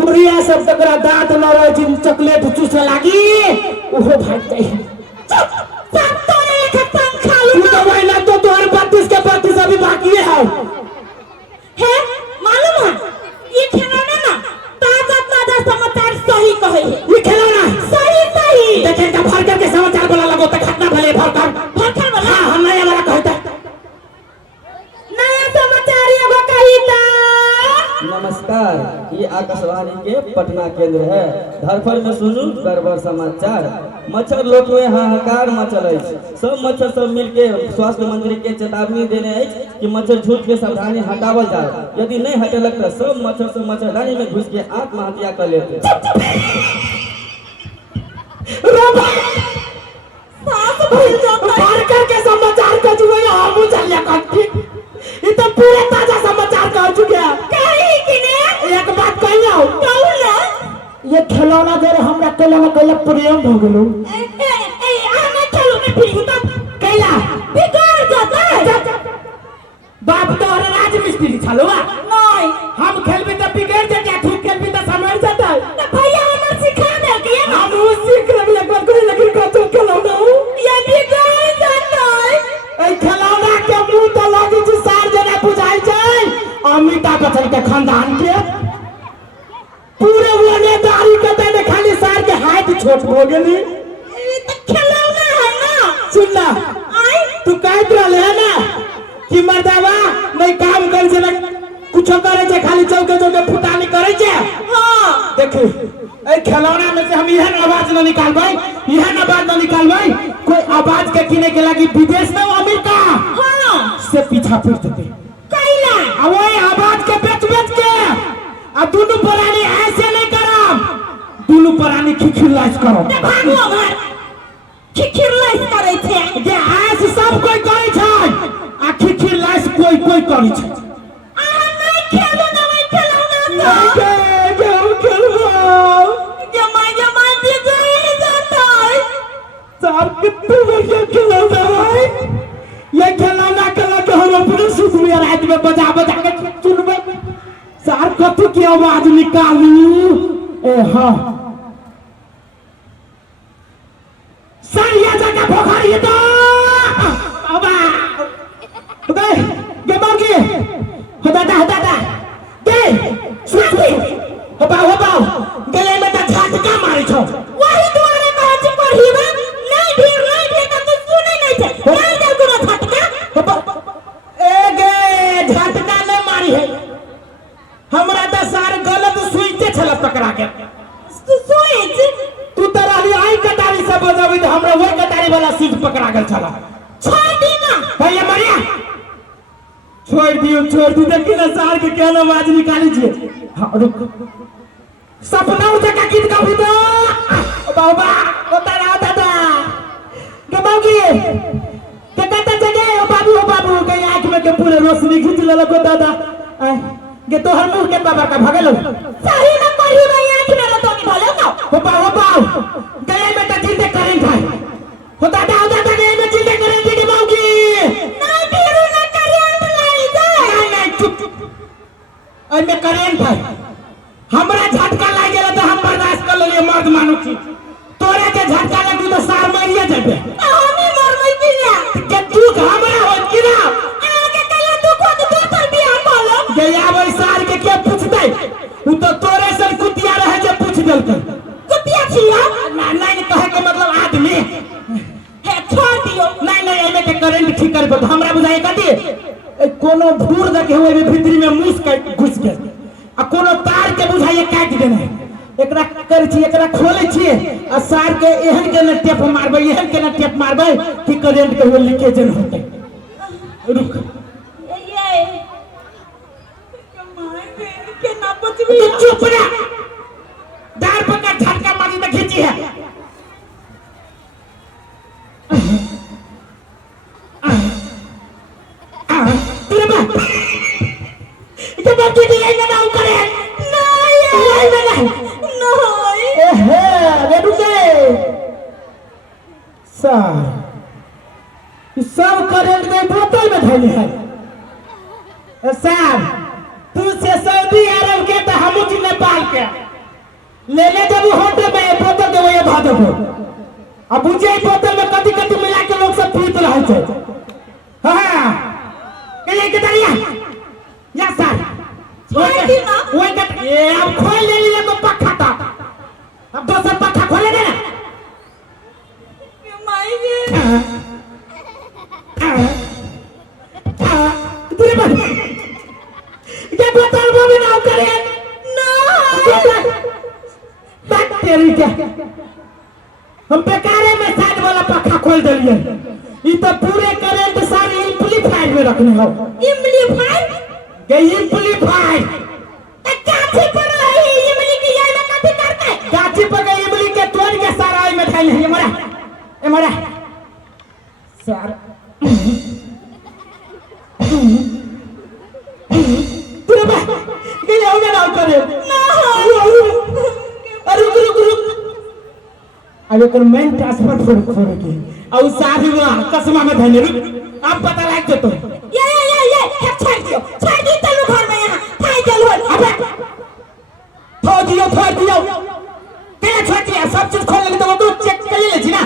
बुढ़िया सब तकरा दांत न रहे जिन चॉकलेट चूसे लागी ओहो भाग जाई सब तो ने खत्म खा तू लूं तो वही ना तो तोहर 32 के 32 अभी बाकी है है मालूम है ये खिलौना ना ताजा समाचार सही कहे है ये खिलौना सही देखे का भर करके समाचार बोला लगो तो घटना भले भर कर भरकर वाला हां हम नया वाला कहता नया समाचार ये वो कही था नमस्कार, ये आकाशवाणी के पटना केंद्र है। धरफल में सुनू गड़बड़ समाचार। मच्छर लोक में हाहाकार मचल है। सब मच्छर सब मिलके स्वास्थ्य मंत्री के चेतावनी देने है कि मच्छर झूठ के सावधानी हटावल जाए। यदि नहीं हटेलक तो सब मच्छरदानी में घुस के आत्महत्या कर लेते। के समाचार का जो है हम चलिया करती ये तो पूरे ताजा समाचार कह चुके हैं कही कि ने एक बात कहियो कहू ना ये खिलौना जरे हमरा कला प्रेम हो गेलो ए आने चलो मैं फिर तो कैला बिगाड़ जाता है बाप तो राज मिस्त्री छलो बा पूरे वने दाढ़ी के देने खाली सार के हाथ छोट हो गेली ये तो खिलौना है ना। सुन ना आई तू कहत रहले है ना कि मर्दावा नहीं काम कर जे कुछो करे छे खाली चौके चौके फुटानी करे छे। हां देखी ए खिलौना में से हम यह आवाज न निकालबै यह आवाज न निकालबै कोई आवाज के किने के लगी विदेश में अमेरिका हां से पीछा फिर देते कैला अब ओए आवाज के बेच के आ दोनों प्राणी ऐसे नहीं करम दोनों प्राणी खिखिलाइस करो ते भागो घर खिखिरलाइस करे छे जे ऐसे सब कोई करे छै आ खिखिलाइस कोई करे छै। आ नहीं खेलो ना मैं खिलौना के हम खेलबो जमा दे गई जाता है। सार कितने बढ़िया खिलौना है ये खिलौना कला के हम अपने सुखिया रात में बजा के चुनबे सार कथु की आवाज निकालू ए हां सार ये जगह पोखरी तो अबा बे गे बागी हो दादा दे सुखी हो बा गले में त झटका मारी छो वही द्वारे कहे छे पढ़ीबा नहीं भीड़ का तू सुने नहीं छे नहीं दे कोनो झटका ए गे झटका नहीं मारी है हमरा त सार गलत सुईते छला पकड़ा के तू सोए तू त रहली आई कटारी से बजाबी त हमरा वही कटारी वाला सीट पकड़ा गेल छला छोड़ दी ना भैया मरिया छोड़ दी देखी ना सार के केना आवाज निकाली छे। हां रुक सपना उठा का गीत का भी तो बाबा ओता दादा के बाबूजी के कहता जगे ओ बाबू के आंख में के पूरे रोशनी खींच लेला को दादा गे तोहर मुंह के बाबा का भगलो सही ना पढ़ीबा आंख में तो नहीं भले का हो पाओ गले में त जिंदे करंट है हो दादा गले में जिंदे करंट के बाबूजी नहीं भीड़ ना करंट लाई जा नहीं चुप आई में करंट है हमरा झटका लाग गेल त हम बर्दाश्त कर लेलिए मर्द मानु की तोरे के झटका लगी तो सार मारिए जेबे हमें मरबै कि ना के तू हमरा हो कि ना आगे कला तू खुद दोसर बियाह कर लो जे आबै सार के पूछतै उ तो तोरे से कुतिया रहे जे पूछ देलकै कुतिया छिया नहीं कहे के मतलब आदमी है छोड़ दियो नहीं एमे के करंट ठीक करबो तो हमरा बुझाई कथी कोनो भूर देखे हुए भीतरी में मूस के घुस गेल आ कोनो तार के बुझाइए काट देना एकरा कर छी एकरा खोले छी आ सार के एहन के न टेप मारबै कि करंट के लीकेज न होतै रुक ये कमाई के ना बचबी तू चुप रह दार पकड़ झटका मारी त खींची है तेरे बा इधर बाप की लाइन में नाउ करे नहीं लाइन में नहीं एहे रे रुके सार सब करंट में बोतल में धइले है सार तू से सऊदी अरब के तो हम जी नेपाल के ले जब होटल में बोतल के वही धा देबो अब बुझे बोतल में कथी मिला के लोग सब पीत रहे छै हां के दरिया या सर छोड़ दी ना ओए ये अब खोल ले लिया तो पक्का था अब दूसरा पक्का खोले दे ना माई गे तेरे बात क्या बोतल वो भी ना करे ना बात तेरी क्या हम बेकारे में साइड वाला पक्का खोल दिए ये तो पूरे करंट सारे एम्पलीफायर में रखने हो एम्पलीफायर ये एम्पलीफायर गाछी पर रही इमली की याद कथी करते गाछी पर गई इमली के तोड़ के सारा आई में खाई नहीं मरा सार तेरे बा गले हो ना करे अरे रुक अरे कोन मेन ट्रांसफर फोड़ के और सारी कसमा में धने रुक अब पता लग जतो ये छोड़ दी चलो घर में यहाँ खाई चलो अबे छोड़ दियो केला छोड़ दिया सब चीज खोल ले तो चेक कर ले छी ना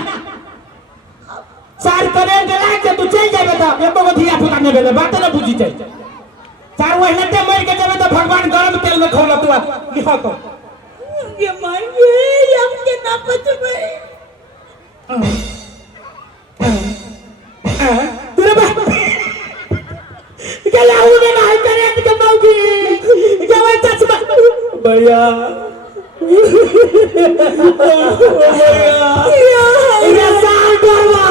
सार करेंट लाग के तू चल जाबे त एको गो धिया पुता ने भेले बात न बुझी जाय चार महीने ते मर के जब तो भगवान गरम तेल में खौला तू लिखा तो ये मांगे हमके ना बचबे तेरे बाप क्या हूं मैं नहीं करे के मौगी क्या मैं चश्मा भैया भैया साल डरवा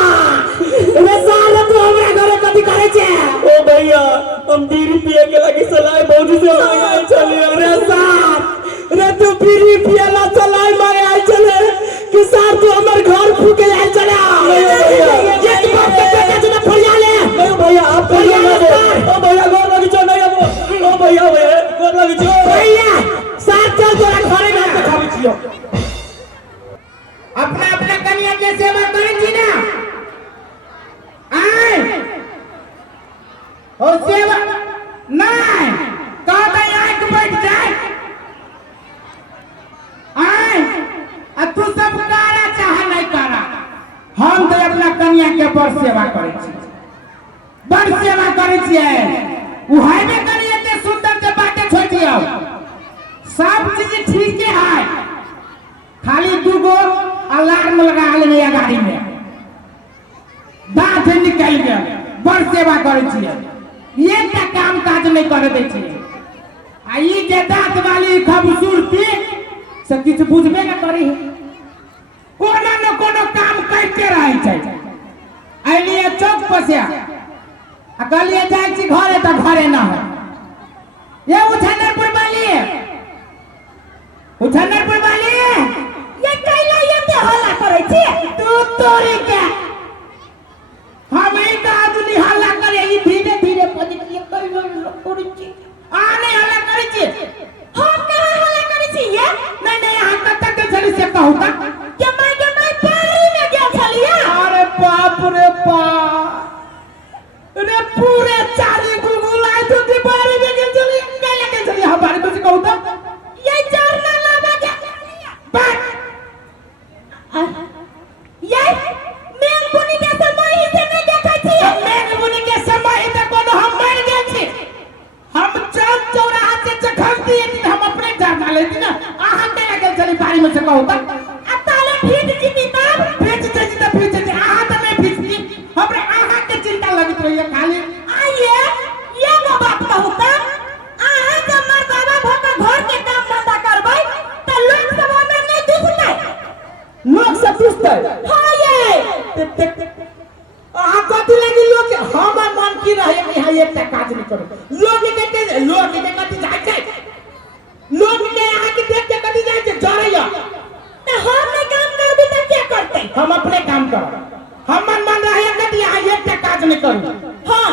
रे साल तू हमरा घरे कथि करे छे ओ भैया हम बीड़ी पिए के लगे सलाह भौजी से मांगे चले रे साल रे तू बीड़ी पियला चलाई मारे आई चले कि सार तू हमर घर फूके आई चले एक बात के बेटा तू फरिया ले नहीं भैया आप करिए ना ओ भैया गोर लगी चो नहीं अब ओ भैया गोर लगी चो भैया सार चल तोरा घरे ना के खावे छियो अपना अपना कन्या के सेवा करे छी ना आय हो सेवा नहीं कहबे आंख बैठ जाए आय आ तू सब करा चाहे नहीं करा हम तो अपना कन्या के बड़ सेवा करे छी बड़ सेवा करे छियै उ हाइवे करिए ते सुंदर से बाटे छोटियो सब चीज ठीक है खाली दूगो अलार्म लगा लेने गाड़ी में दांत निकल गया बड़ सेवा करे छियै एकटा काम काज नहीं करे दै छियै आ ई जे दांत वाली खूबसूरती से किछ बुझबे न करी कोनो न कोनो काम करते रहै छै आइलिए चौक पर से आ कहलिए जाइ छी घरे त घरे न है ये उछनरपुर वाली ये कैला ये ते हल्ला करे छी तू तोरी के हम ई का आदमी हल्ला करे ई धीरे धीरे पदिकिए कर करै छी आने हल्ला करे छी हम कहां हल्ला करे छी ये नहीं यहाँ कत के चली से कहू ता के मैं पारी में गेल छलिए अरे बाप रे बाप रे पूरे चारी गुलगुलाए तो दीवारी में गेल चली कैला के चली हमारे कुछ कहू ता ये चरना लाबा के बात ये मेन बुनी के समय ही से नहीं देखै छी मेन बुनी के समय ही तक कोनो हम मर गेल छी हम चौक चौराहा से चखम दिए थी हम अपने जान लेती ना आहा के लगे चली बारी में से कहू ता आ ताले भीत जीती तब भेज दे जी तो भेज दे आहा तो मैं भेजती हमरे आहा के चिंता लगित रही है खाली आइए ये वो बात कहू त आहा के मर्दाना भका घर के काम धंधा करबै त लोक सभा में नहीं दिखतै लोग सब पूछते हां ये आहा कथि लगी लोग हमर मन की रहे कि हां एकटा काज नहीं करू लोग के कथि जाय छै लोग के आहा के देख के कथि जाय छै जरैया त हम नहीं काम करबी त के करतै हम अपने काम करब हमर मन रहे कि हां एकटा काज नहीं करू हां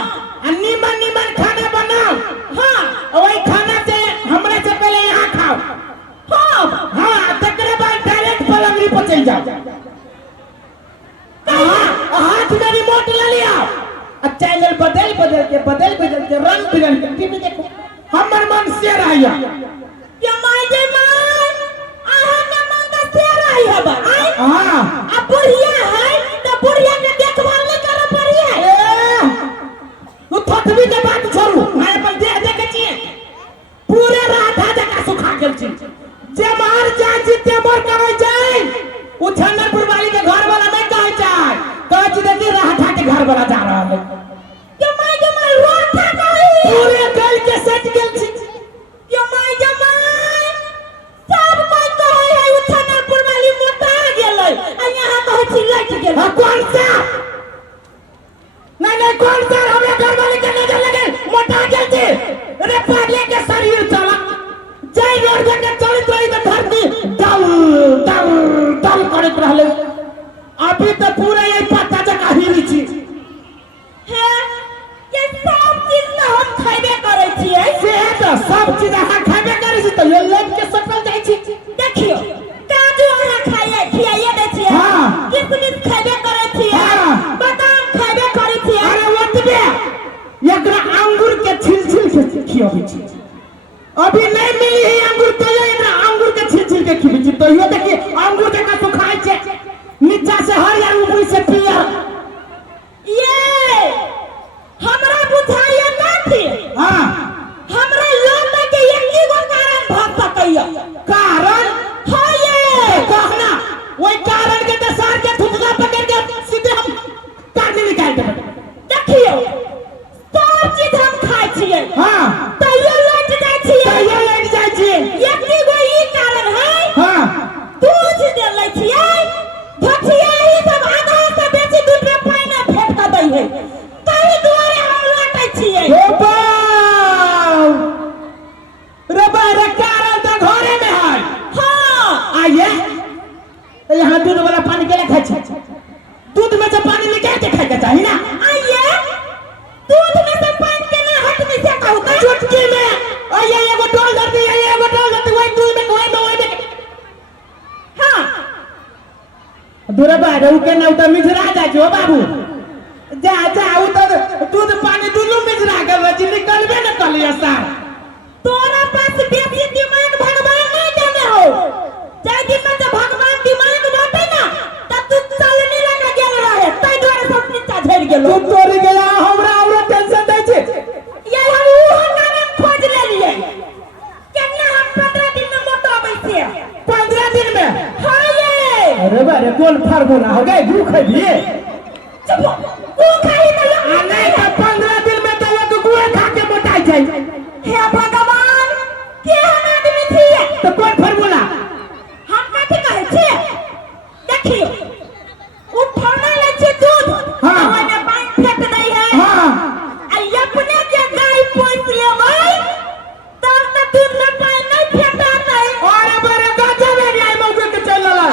आ नीमन खाना बनाओ हां वही खाना से हमरे से पहले यहाँ खाओ हां हाँ तकरे बाद डायरेक्ट पलंगरी पर चल जाओ हाथ में रिमोट ले लिया और चैनल बदल के रंग बिरंग के टीवी देखो हमर मन से रहिया के माय जे माय आहा के मन का से रही है बा हां आ बुढ़िया है त बुढ़िया के देखभाल नहीं करे पड़िए तू थोथवी के बात छोड़ू मैं अपन देह देखे छिए पूरे राधा जका सुखा गेल छी जे मार जाय छी ते मोर कहै छै उछनरपुर वाली के घर वाला नहीं कहै छै कहै छी देखी राधा के घर वाला जा रहा है के माय रोटा कही पूरे गल के सट गेल छी के माय सब कोई कहे है उछनरपुर वाली मोटा गेलै आ यहां कहै छी लट गेल हां कौन सा नहीं कौन सा हमें घर वाले के नजर लगे मोटा गेल छी रे पागले के शरीर चला जय रोड के चलित रही तो धरती दल दल दल करत रहले अभी तो पूरे यही पत्ता जका हिली छी है ये सब चीज में हम खैबे करे छियै से तो सब चीज अहाँ खाबे करै छी तो ये लेट के सकल जाय छी देखियो काजू अहाँ खियाइए दै छियै हाँ। किशमिश खैबे करे छियै हाँ। बादाम खैबे करे छियै अरे ओतबे एकरा अंगूर के छिल के खियाबै छी अभी नहीं मिली है अंगूर तो ये एकरा अंगूर के छिल के खियाबै छी तो यो देखिए अंगूर जका सुखाय छै नीचा से हरियर ऊपर से पीयर ये हमरा बुझाइए ना थी हां आइए तो यहाँ दूध वाला पानी के लिए खाई दूध में से पानी निकाल के खाई चाहिए ना आइए दूध में से पानी के ना हट में से कहूँ चुटकी में आइए एगो डोल धरती है एगो डोल धरती वही दूध में वही में हाँ दूर बाहर उके ना उतर मिजरा जा जो बाबू जा जा उतर दूध पानी दोनों मिजरा गल जी निकलबे न कलिया सार तोरा पास बेसी दिमाग भगवान नहीं जाने हो चाहे दिन में जब भगवान दिमाग बाटे ना तब तू चलने लगा गेल रहे तई द्वारा सब नीचा झड़ गेलो तू तोरी गया हमरा और टेंशन दै छे ये हम वो नाम खोज ले लिए केना हम 15 दिन में मोटा बैठे 15 दिन में हां ये अरे बारे कौन फार्मूला हो गए भूख है भी चुप वो खाई ना नहीं तो 15 दिन में तो वो गुए खा के मोटाई जाए हे भगवान के हम आदमी थी तो कौन फार्मूला हम कथि कहै छी देखियो उठौना ले छी दूध हाँ। ओने पानी फेंक दै है हां आ अपने जे गाय पोस लेबै तब त दूध में पानी नहीं फेंकता है अरे बारे गजब है आई मौके के चल लला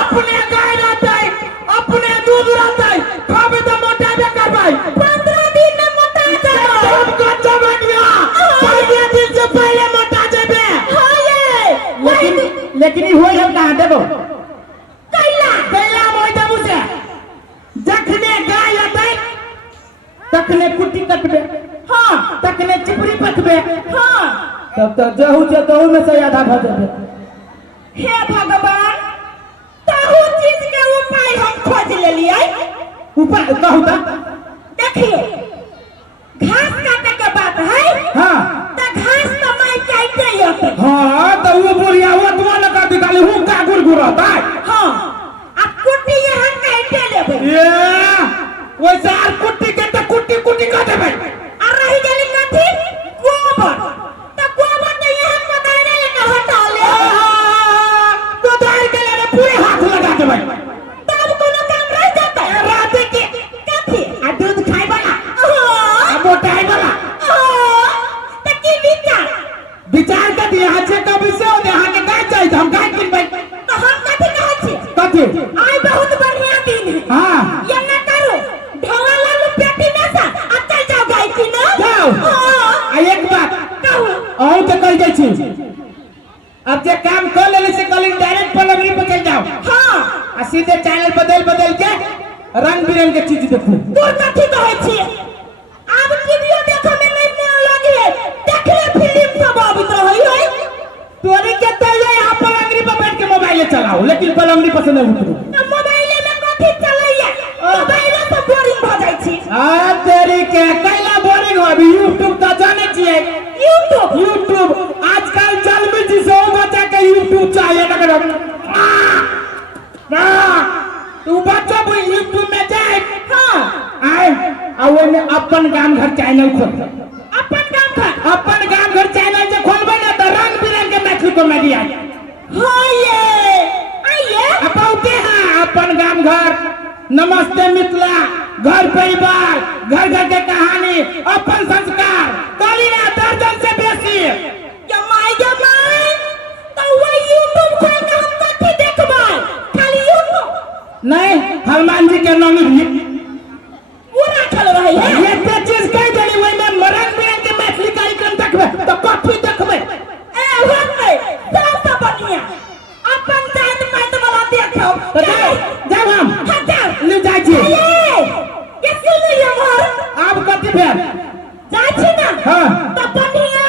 अपने गाय रहता है अपने दूध रहता है खाबे तो मोटा बे करबै 15 दिन में मोटा जाओ सब गजब है गया 15 दिन से पहले मोटा जाबे हां ये लेकिन ई होय हम कहां देबो कैला मोय देबो से जखने गाय रहतै तखने कुट्टी कटबे हां तखने चिपरी पकबे हां तब तक जहू जे तहू में से आधा भ जाबे हे भगवान ताहू चीज के उपाय हम खोज लेलिए ऊपर कहू त देखिए घास काटे के बात है हां त घास तो मैं काटे होते हां तो वो बुढ़िया वो तो लगा दिखाली हूं का गुरगुराता हां अब कुट्टी यहां काटे लेबे ये वैसे आर कुट्टी के तो कुट्टी का देबे आ रही गेली कथि गोबर त गोबर तो यहां पकाने लगा हटा ले तो दाल के लिए पूरे हाथ लगा देबे तब कोनो काम रह जाता है रात के कथि आ दूध खाई वाला हां आ मोटाई वाला त की विचार कर दिया है कभी से और यहाँ के गाय चाहिए हम गाय किनबै तो हम कथि कहै छी कथि आई बहुत बढ़िया दिन है हां ये न करो ढोला लालू पेटी में से आ चल जाओ गाय की ना जाओ हां आ एक बात कहू और तो कह जाइ छी अब जे काम कर लेले से कल डायरेक्ट पलंगरी पे चल जाओ हां आ सीधे चैनल बदल के रंग बिरंग के चीज देखो तू कथि कहै छी अब टीवी देखो में नहीं मन लगी है देख ले फिल्म सब आबित रही है तोरे के तो ये यहाँ पलंगरी पे बैठ के मोबाइल चलाओ लेकिन पलंगरी पर से नहीं उतरो तो मोबाइल में कथि चलैया मोबाइल से बोरिंग हो जाई छी आ तेरी के कैला बोरिंग हो अभी YouTube तो जाने चाहिए YouTube आजकल जन्म जी से बच्चा के YouTube चाहिए लगे ना तू बच्चा वो YouTube में जाए हां आए और में अपन गांव घर चैनल खोल अपन गांव घर चैनल जे खोलबे ना तो रंग बिरंग के मैथिली कॉमेडी आ हां ये आइए अपौते हैं अपन गांव घर नमस्ते मिथिला घर परिवार घर घर के कहानी अपन संस्कार कलीना दर्जन से बेसी जमाई तो वो YouTube खोल के हम कथि देखबै खाली YouTube नहीं हनुमान जी के नाम भी वो रखल रही है ये तो चीज कह देली वही में रंग बिरंग के मैथिली कार्यक्रम देखबे तो कथि देखबे ए होते सबसे बढ़िया अपन जात पात वाला देखो तो जाओ हम हटा ले जाई छी ये सुनिए मोर अब कथि भेल जाई छी ना हां तो बढ़िया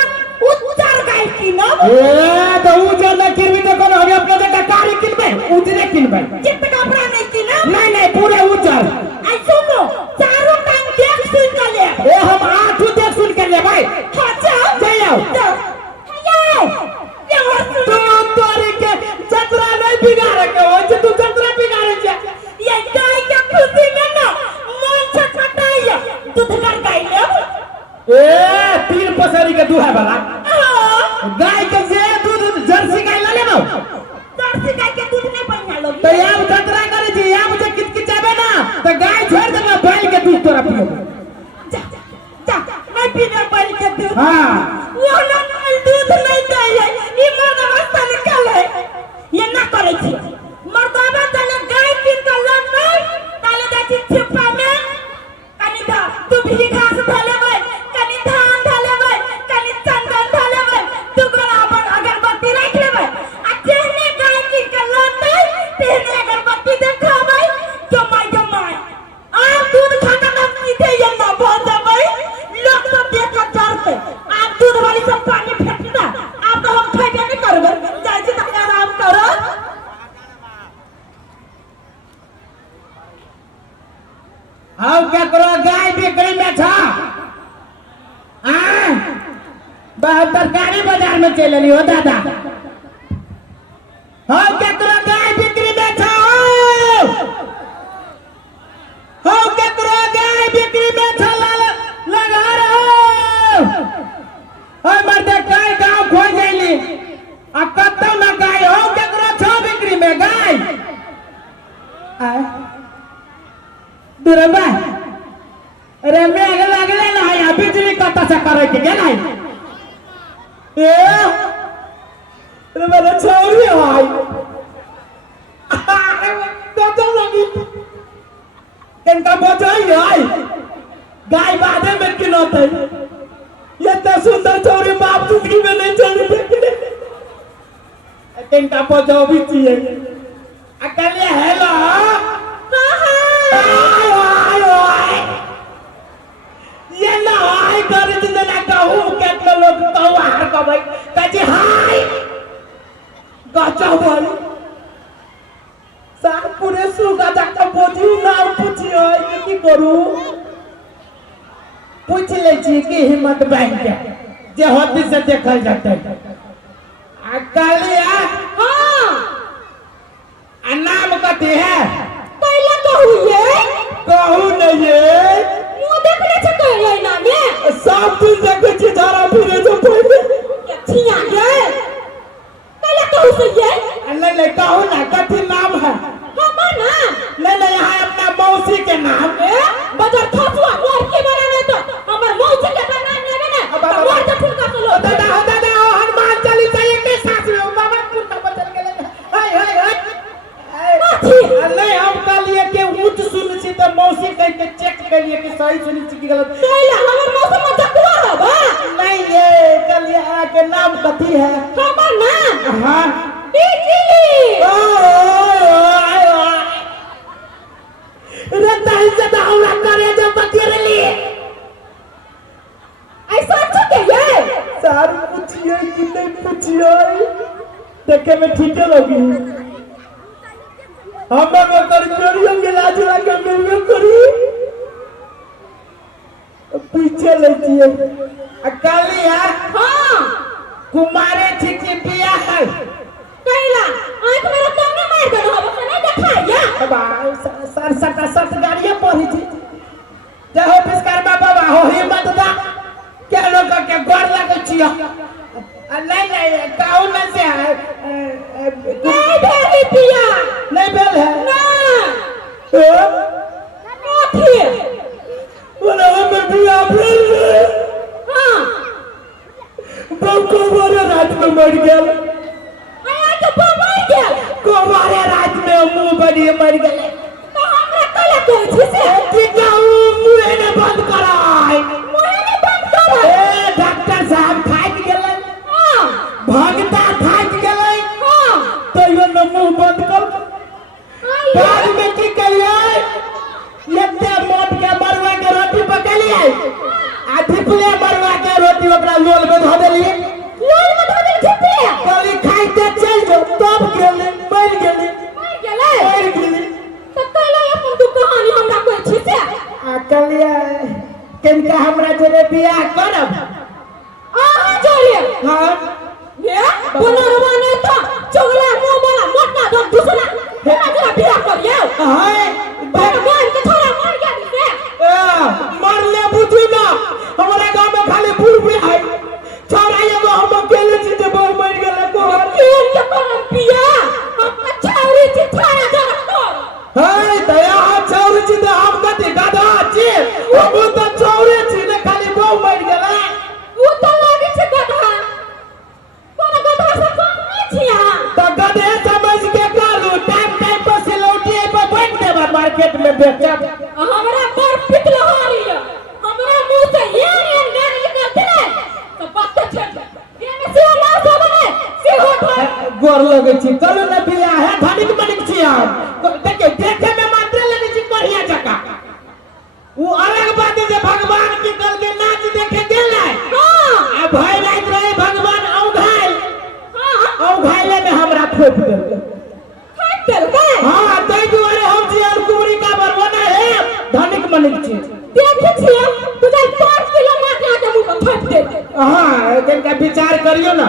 उच्चार गाय की ना ए तो उ जे न किनबी तो कोनो हम अपने जगह कारी किनबे उजरे किनबे चित्त कपड़ा नहीं की ना नहीं पूरे उजर आई सुनो चारों टाइम देख सुन कर ले ए हम आठ देख सुन के ले भाई अच्छा जाओ ये तू तोरी के जतरा नहीं बिगाड़े के हो जे तू जतरा बिगाड़े छे ये गाय के खुशी में ना मन छटपटाइए दूध कर गाय ले ए तीन पसरी के दूहा वाला गाय के जे दूध जर्सी गाय ले लेबो जर्सी गाय के दूध नहीं बढ़िया लोग तो याब जतरा करे छी याब जे किचकिचाबे ना तो गाय छोड़ देबे बैल के दूध तोरा पियो जा मैं पीने बैल के दूध हां वो ना दूध नहीं दे ये मन अवस्था निकल है ये ना बेचे लेली हो दादा हाँ केकरो गाय बिक्री में छो हो केकरो गाय बिक्री में छो लगा रहो हो मर्दे गाय गांव खोज गईली आ कत्तो ना गाय हो केकरो छो बिक्री में गाय दुरबा अरे मेघ लगले ना है बिजली कत्ता से करे के गेल है ए अरे मेरा छोरी है कत्तो लगी इनका बचाई है गाय बादे में किनोते ये तो सुंदर छोरी बाप दुखी में नहीं चल सकते इनका बचाओ भी चाहिए अकेले हेलो ये ना हाय कर दे ना कहूं कितने लोग कहूं हार का भाई कजी हाय गचा भाई सार पूरे सुगा जाके बोझी नाम पूछियो की करू पूछ ले छी की हिम्मत बैंक के जे होती से देखल जाते अकालिया हां आ नाम कथी है कैला कहू नहीं ये मुंह देखले छ कहले ना ने सब दिन देखे छी धारा फिरे जो पड़े छिया गे कैला कहू से ये नहीं कहू ना कथी नाम है हमर नाम नहीं यहाँ अपना मौसी के नाम बाजार खसुआ और के बनाने तो हमर मौसी के नाम लेबे ना तो और के फुलका से लो दादा हनुमान चालीसा के साथ में बाबा फुलका बचल गेले हाय हाय हाय नहीं हम कहलिए कि ऊंच सुन छी तो मौसी कह के चेक करिए कि सही सुनी छी कि गलत कैला हमर मौसी में जकुआ हो बा नहीं ये कहलिए के नाम कथी है हमर नाम हां बिजली रत्ता से दावला करे जब बतिरली ऐसा छके ये सार पूछिए कि नहीं पूछिए देखे में ठीक लगी हमें में कर चोरियों के लाज लगा मिलवे करी पीछे लेती है अकाली है हां कुमारे ठीक बिया है कैला आंख मेरा कान मार दे हो बस नहीं देखाया सर सट गाड़ियां पड़ी थी जय हो पिस्कार बाबा हो हिम्मत दा क्या लोग के गोर लगे छियो नहीं काऊ न से नहीं भेली पिया नहीं भेल है ना ओठी बोला हम बिया भेल हां बहु बोले रात में मर गया आया के मर गया कोमारे रात में मुंह बड़ी मर गए तो हमरा कला कोई छी से टिकाऊ मुंह ने बंद कराई मुंह ने बंद कर ए डॉक्टर साहब थाक गेले हां भगता थाक गेले हां तो यो न मुंह बंद कर बाद में की करिए लेते मोट के मरवा के रोटी पकलिए आ धिपले मरवा के रोटी ओकरा लोल में धो देलिए लोल में धो दे छिपले कली खाइते चल जो तब गेले मर गेले तो कला अपन तू कहानी हमरा कोई छी से आ कलिया किनका हमरा जोरे बियाह करब आहा जोड़िए हां ये बनरवा ने तो चुगला मुंह वाला मोटा दो दूसरा तेरा बियाह करिए हाय भगवान के थोड़ा मर गया दिसे मर ले बुझू ना हमरा गांव में खाली बूढ़ है छोरा एगो हम अकेले छी जे बहु मर गेले को केन के काम पिया हम छावरी छी थारा जरा तो हाय दया छौरी छी त हम कते गाधा छी हम त छौरी छी ने खाली बहु मर गेले उ तो लागे छै गधा कोन गधा से कम नहीं छिया त गधे समझ के कालू टाइम पर से लौटी पर बैठ देबा मार्केट में बेचब हमरा पर पिटल हारी हमरा मुंह से ये गाड़ी निकलते है तो बात छड़ ये में से ना सब ने से हो गोर लगे छी कल न बियाह है धनिक मनिक छी हम देखे देखे में मात्र लगे छी बढ़िया जका वो अलग बात है जे भगवान निकल के नाच देखे गेलै हां आ भय रात रहे भगवान औघाइल हां औघाइले में हमरा ठोक देल ठोक देल के हां तै दुआरे हम जी अलकुमरी का बरवना है धनिक मनिक छी देखे छियो तुझे 5 किलो मार के मुंह पर ठोक दे हां कनका विचार करियो ना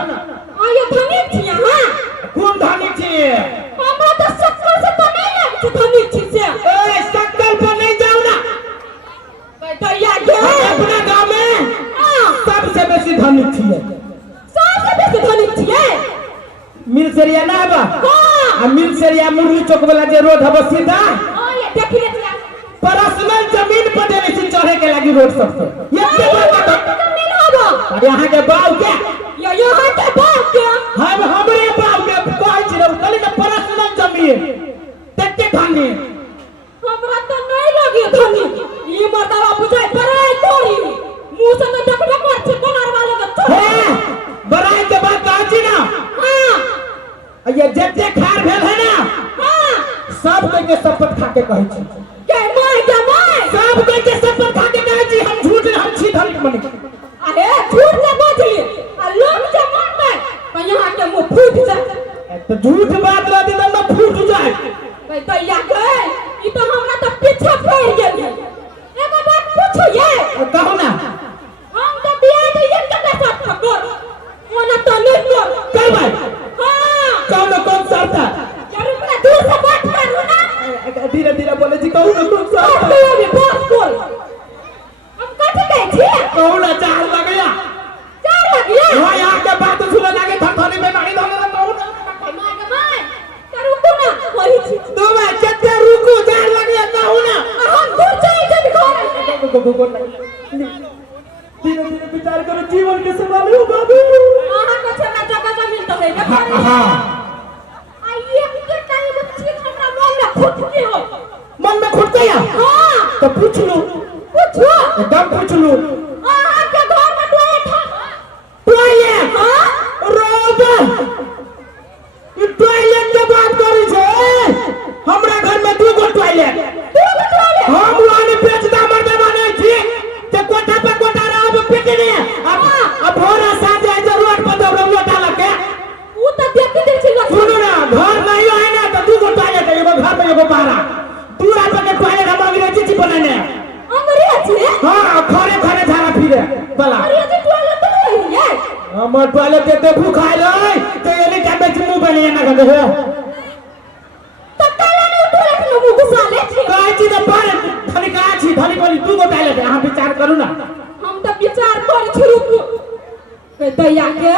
मिल सेरिया ना बा हां आ मिल सेरिया मुरली चौक वाला जे रोड हबो सीधा हां ये देख ले पर्सनल जमीन पर देवे छी चढ़े के लागी रोड सब से ये के बात जमीन हबो अरे यहाँ के बाव के ये यहाँ के बाप के हम हमरे बाव के कहै छी रे कहली के पर्सनल जमीन तते खानी हमरा तो नहीं लगे धनी ये मर्दावा बुझाई बराई कोरी मुंह से तो देखबे कर छी कोनार वाले के तो है बराई के बात कहै छी ना हां ये जते खार भेल है ना हां सब कोई के शपथ खा के कहै छी के माय सब कोई के शपथ खा के कहै छी हम झूठ हम छी धनी बनी अरे झूठ ने बोली आ लोग जे मारते तो यहाँ के मुंह फूट जाए तो झूठ बात रहती तो ना फूट जाए भाई दैया के ई तो हमरा तो पीछे पड़ गेल एगो बात पूछो ये कहो ना हम तो बियाह दिए के साथ कर ओना तो नहीं कर भाई हां कहो ना कौन साथा यार मैं दूर से बात करूं ना धीरे धीरे बोले जी कहो ना कौन साथा अरे बात बोल हम कथि कहै छी कहो ना चार लग गया चार लग गया वहां यहाँ के बात सुने लागे थरथरी में नहीं धोने ना कहो ना माय करू को ना वही छी दो मैं चत्ते रुको चार लग गया कहो ना हम दूर जाए के घर धीरे धीरे विचार करो जीवन के सवाल हो बाबू आहा कछे ना जगह जमीन तो है ना हां आइए के टाइम में चीज हमरा मन में खुटकी हो मन में खुद गया हां तो पूछ लो पूछो एकदम पूछ लो आहा के घर में टॉयलेट है टॉयलेट हां रोबा ये टॉयलेट के बात करी छे हमरा घर में दू गो टॉयलेट हम वाले बेचदा मरदा नहीं छी ते कोठा पे कोठा रहब पिटने अब भोरा साजे जरूरत पर दब लोटा लगे वो तो देख के छी सुनो ना घर नहीं है ना तो दू गो टॉयलेट है एगो घर में एगो बाहर दूरा पे के टॉयलेट हम अंग्रेजी छी बनाने अंग्रेजी हां खरे खरे झाड़ा फिरे बला अंग्रेजी टॉयलेट तो नहीं है हमर टॉयलेट ते भूखाई रही तो एली टाइम में मुंह बने ना कर दे तो काला ने टॉयलेट में मुंह घुसा ले छी कहै छी त पर धनी का छी धनी बोली दू गो टॉयलेट है अहाँ विचार करू ना हम तो विचार कर छी रुक के दैया के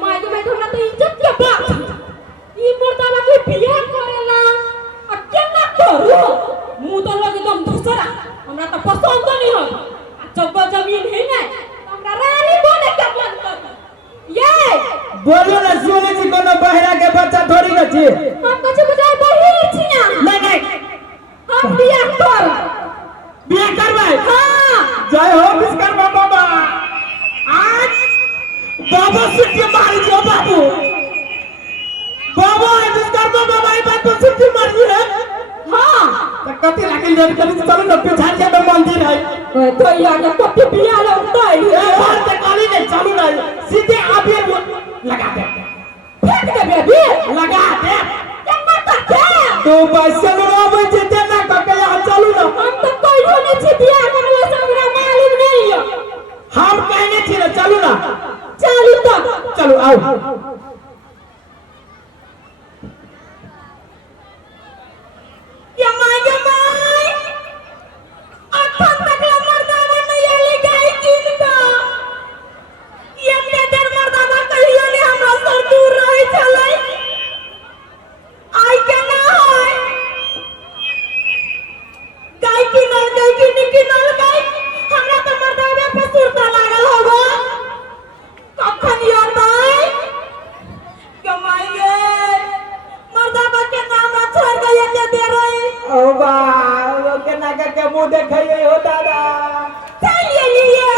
माय के मैं हमरा तो इज्जत के बात ई मर्दावा के बियाह करेला आ केना करू मुंह तो लगे एकदम दूसरा हमरा तो पसंद नहीं हो जगह जमीन है ना हमरा रानी बने के मन कर ये बोलो ना सोने जी कोनो बहरा के बच्चा थोड़ी ना छी हम कुछ बुझाई बहिर छी ना नहीं हम बियाह कर बियाह करबै हां जय हो विश्वकर्मा बाबा आज बाबा सिटी मारी जो बाबू बाबा विश्वकर्मा बाबा ई बात तो सिटी मारी है हां त कथि लागे लेट करी चलो ना पिछाड़िया में मंदिर है तो या के कथि बियाह लगता है ए बार ते काली ने चलू ना सीधे आबे लगा दे फेंक दे बेबी लगा दे केना करते तो पैसे रोबे जेते ना कके यहाँ चलू ना हम तो कोई नहीं छी बियाह करने से हमरा मालूम नहीं है हम कहने छी ना चलू ना चलू तो चलो आओ ये माय अखन तक मर्दावा नहीं आली गई दिन का ये नेदर मर्दावा कहियो ने हमरा से दूर रही चलै आई के ना होय गाय की नल गाय हमरा तो मर्दावा पे सुरता लागल होबो कखन यार भाई कमाई गे मर्दावा के नाम छोड़ गए ले दे रही ओ बा वो के नाका के मुंह देखइए हो दादा चल लिए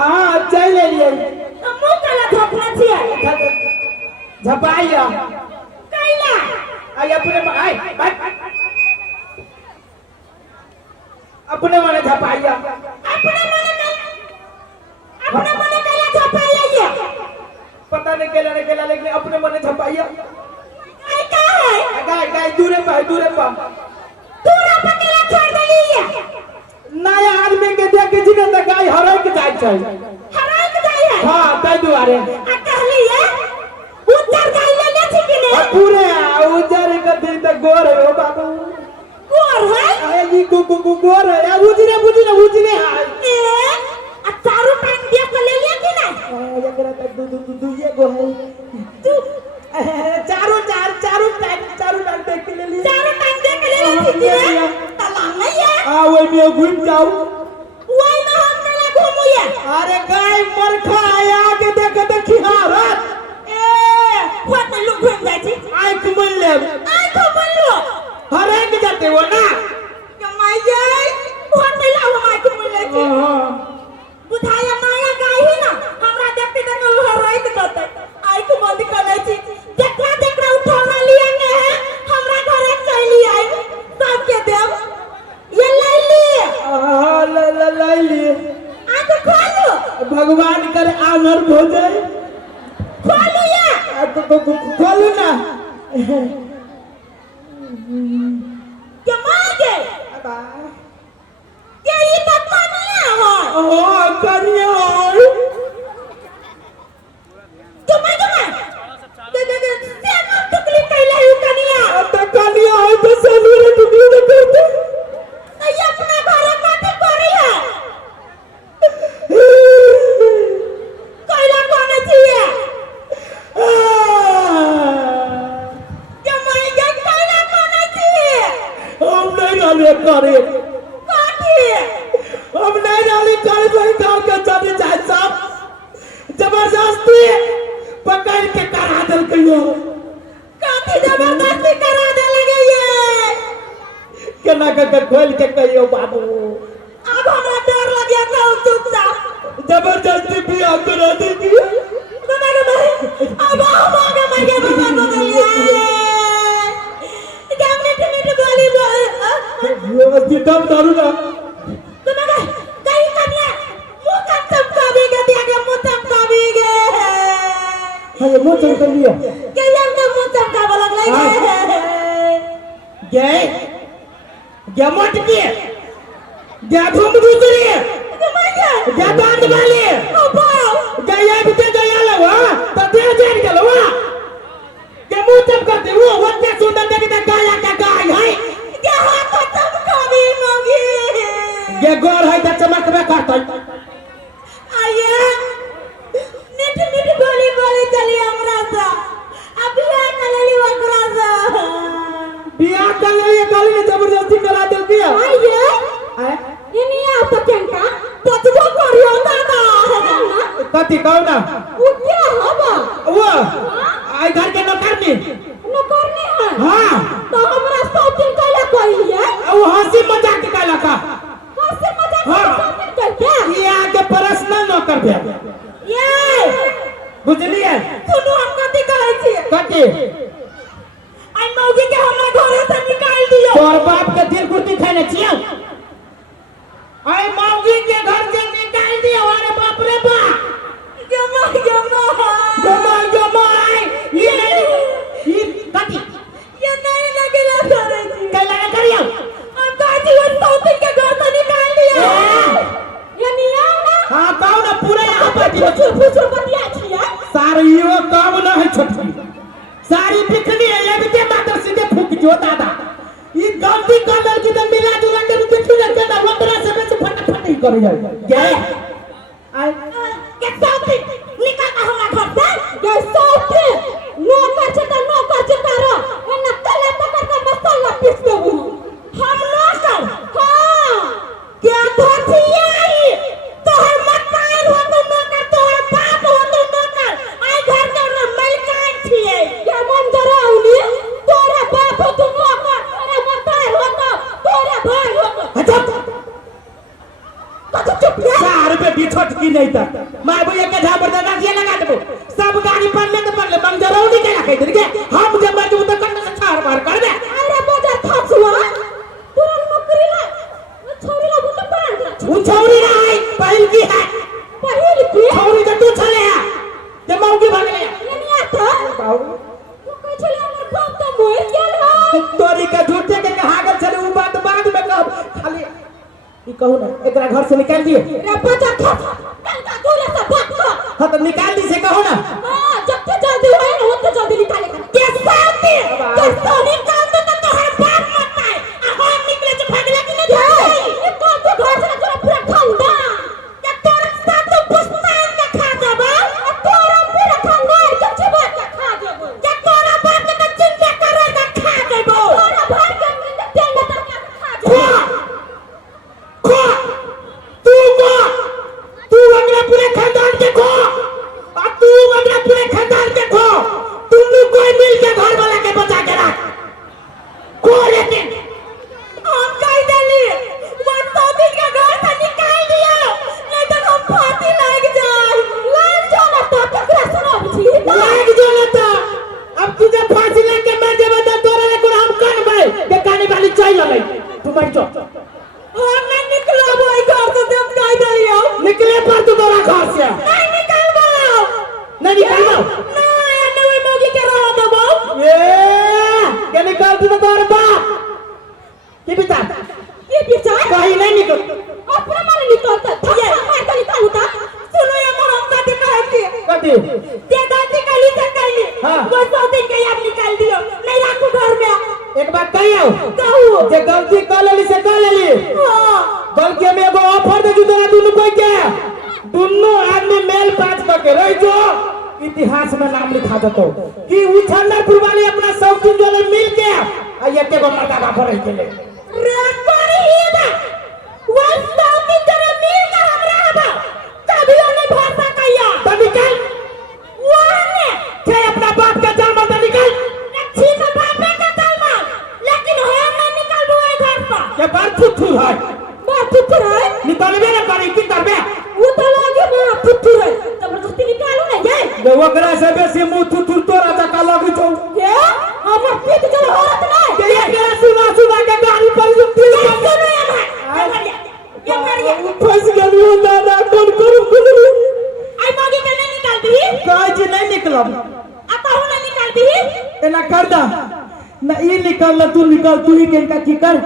हां चल लिए मुंह काला धोखना छिए झपाइया कैला आई अपने आई अपने माने झपाइया अपने मने कैला झपाइया ये पता नहीं केला लेकिन अपने माने झपाइया आई का है गाय दूरे पे तूरा पकेला छोड़ देली ये नया आदमी के देख के जिने त गाय हरक जाय छै हराई के जाई है हां तै दुआरे आ कहली है उतर गाय ले छी कि ने पूरे उजर के दिन त गोर हो बाबू गोर है आए जी गोर है उजरे है ए आ चारू टाइम देख ले लिया कि नहीं एकरा त दू ये गो है तू चारों टाइम देख के ले लिए चारों टाइम देख ले ली थी हाँ, तलांग नहीं है आ वही में घूम जाओ वही ना हम चला घूमुया अरे गाय मरखा आया के देखी हारत ए what लू घूम जाई छी आंख मन ले आई को बोलो हरेक जाते हो ना कमाई जाए what ला हम आई को बोले छी बुझाया माया गाय ही ना हमरा देखते तक वो रात करते आई को बंद कर ले छी देखला उठाना लिया ने हमरा घरे चली आई सब के देव ये ले ली ले लिए आ तो खोलो भगवान करे आनर हो जाए खोलो ये तो खोलू ना के मागे के ये तो कनिया हो ओ कनिया के से न टुकली कैले यू कनिया तो कनिया है तो समीर टुकड़ी न करते तो ये अपना घर काटी करी है कैला कोने चाहिए के मागे कैला कोने चाहिए हम नहीं डाले करे काटी हम नहीं डाले करे वही गांव के चले जाए सब जबरदस्ती पकड़ के करा दल कहियो काटी जबरदस्ती करा दे लगे ये केना के खोल के कहियो बाबू अब हमरा डर लगे का चुपचाप जबरदस्ती बियाह करा दे दिया तुम्हारे भाई अब मागे मागे बाबा को दिया क्या मिनट बोली व्यवस्थित दम दारू ना तुम्हारे कहीं कन्या मुंह का चमकावी के दिया के मुंह चमकावी गे हां ये मुंह चमका लिया के यार के मुंह चमकावा लगले गए गया मत के गया घूम दूसरी गया बांध वाले ओ बाप गया बिते गया लवा तो दे जान के लवा के मुंह चमकाते वो वत्ते सुंदर देखते गाया का गाय है के हाथ को चमकावी मोगी ये गोर है त चमकबे करतै आये मीठी बोली चली हमरा सा अब बियाह कलली वकरा सा बियाह कर लिए गाली ने जबरदस्ती करा दिल दिया आये आए इनी आ पकेंका पचबो करियो दादा कथी कहू ना वो क्या हवा वो आई घर के नौकरनी न करने है हां तो हमरा शॉपिंग कैला कहिए वो हंसी मजाक के लगा कैसे मजाक हाँ। शॉपिंग करके ये आगे पर्सनल नौकर पे ये बुझलिए सुनो हम कथी कहै छी कथी आई मौगी के हमरा घरे से निकाल दियो तोर बाप के दिल कुर्ती खाने छियो आई मौगी के घर से निकाल दियो अरे बाप रे बाप गमा जमाई ये कथी ये नहीं लगेला करे छी कल लगा करियो हम कहै छी शॉपिंग के घर से निकाल दियो ये निया ना हां कहू ना पूरा यहाँ पर फुसुर बतिया छियै सारी यो काम ना है छोटकी सारी बिखनी है ये भी मात्र सीधे फूक जो दादा ये गलती कर लड़की तो मिला जुला के बिखनी लगे ना वतरा से बेच फटाफट ही कर जाए गए आई के शॉपिंग निकाल का हमरा घर से ये शॉपिंग नौकर छ करो एना तले पकड़ के मसाला पीस देबू हम नौकर हां क्या धोतियाई तोहर मकान हो तो नौकर तोहर बाप हो तो नौकर आई घर के ना मालिकान छिए क्या मन जराउनी तोरा बाप हो तो नौकर अरे मकान हो तो तोरा भाई हो तो हटो कतो चुप या चार पे भी छोटकी नहीं था मार भैया के झाबर दे नाचिए लगा देबो सब गाड़ी पर ले तो पर ले मंगजरो नहीं के लगे देके हम जब मजबूत तो कट से छाड़ मार कर दे अरे बजा थसुआ तोरा नौकरी ला छोरी ला बुत पान वो छौरी ना है पहल की है पहिल की छौरी तो तू चले है जब मौगी भाग ले ये नहीं आता तू कह चले हमर बाप तो मोर गेल है तोरी के झूठे के कहागल चले वो बात बाद में कब खाली ई कहू ना एकरा घर से निकाल दिए रे बजा थस कल का दूर से बात कर हां तो निकाल दी से कहो ना हां जब तक जल्दी होए ना उतने जल्दी निकाले के साथी के तो निकाल दो तो तोहर बाप मत आए आ हम निकले छ भागले कि नहीं ये तो तू घर से तोरा पूरा ठंडा के तोर साथ तो पुस्तान के खा जाबा आ तोरा पूरा खानदान के छबा के खा जाबो के चो हम नहीं निकलब ओई घर से जब कह दलियो निकले पर तू तोरा घर से नहीं निकलबो नहीं निकलबो नहीं एने ओई मोगी के रह देबो के निकल तू तोर बाप की बिचार ये बिचार कहीं नहीं निकल अपना मारे निकलता ये मैं तो निकालू था सुनो ये मोर हम का दिखा है कटी ते गलती कली से कली हाँ। वो 100 दिन के याद निकाल दियो नहीं राखू घर में एक बात कहियो कहू जे गलती कर लेली से कर लेली हां बल्कि हम एगो ऑफर दे तोरा दुनु कोई के दुनु आदमी मेल पास करके रह जो इतिहास में नाम लिखा देतो कि उछलपुर वाले अपना सब दिन जो मिल के आ एक के मर्दा बाप रह गेले रेकॉर्ड ही बा वो 100 दिन के मिल के हमरा बा कभी नहीं भर सकैया तो निकल वाने के अपना बाप के जन्म दे निकल अच्छी से बाप का जन्म लेकिन हम नहीं निकलबो ए घर से के बार फुफू है बाप पुत्र है निकलबे ना करे की करबे वो तो लागे ना पुत्र है जबरदस्ती निकालू ना ये दे ओकरा से बेसी मुंह थुथुर तोरा जका लगी छौ के हमर पीठ चल औरत नहीं के एकरा सुना सुना के गाड़ी पर जुटी सुनो ये मारिया फंस गेलू दादा कोन करू आई मागी के नहीं निकाल दी काज नहीं निकलब आता हूं नहीं निकाल दी एना कर दा ना ई निकल तू निकल तू ही केनका की कर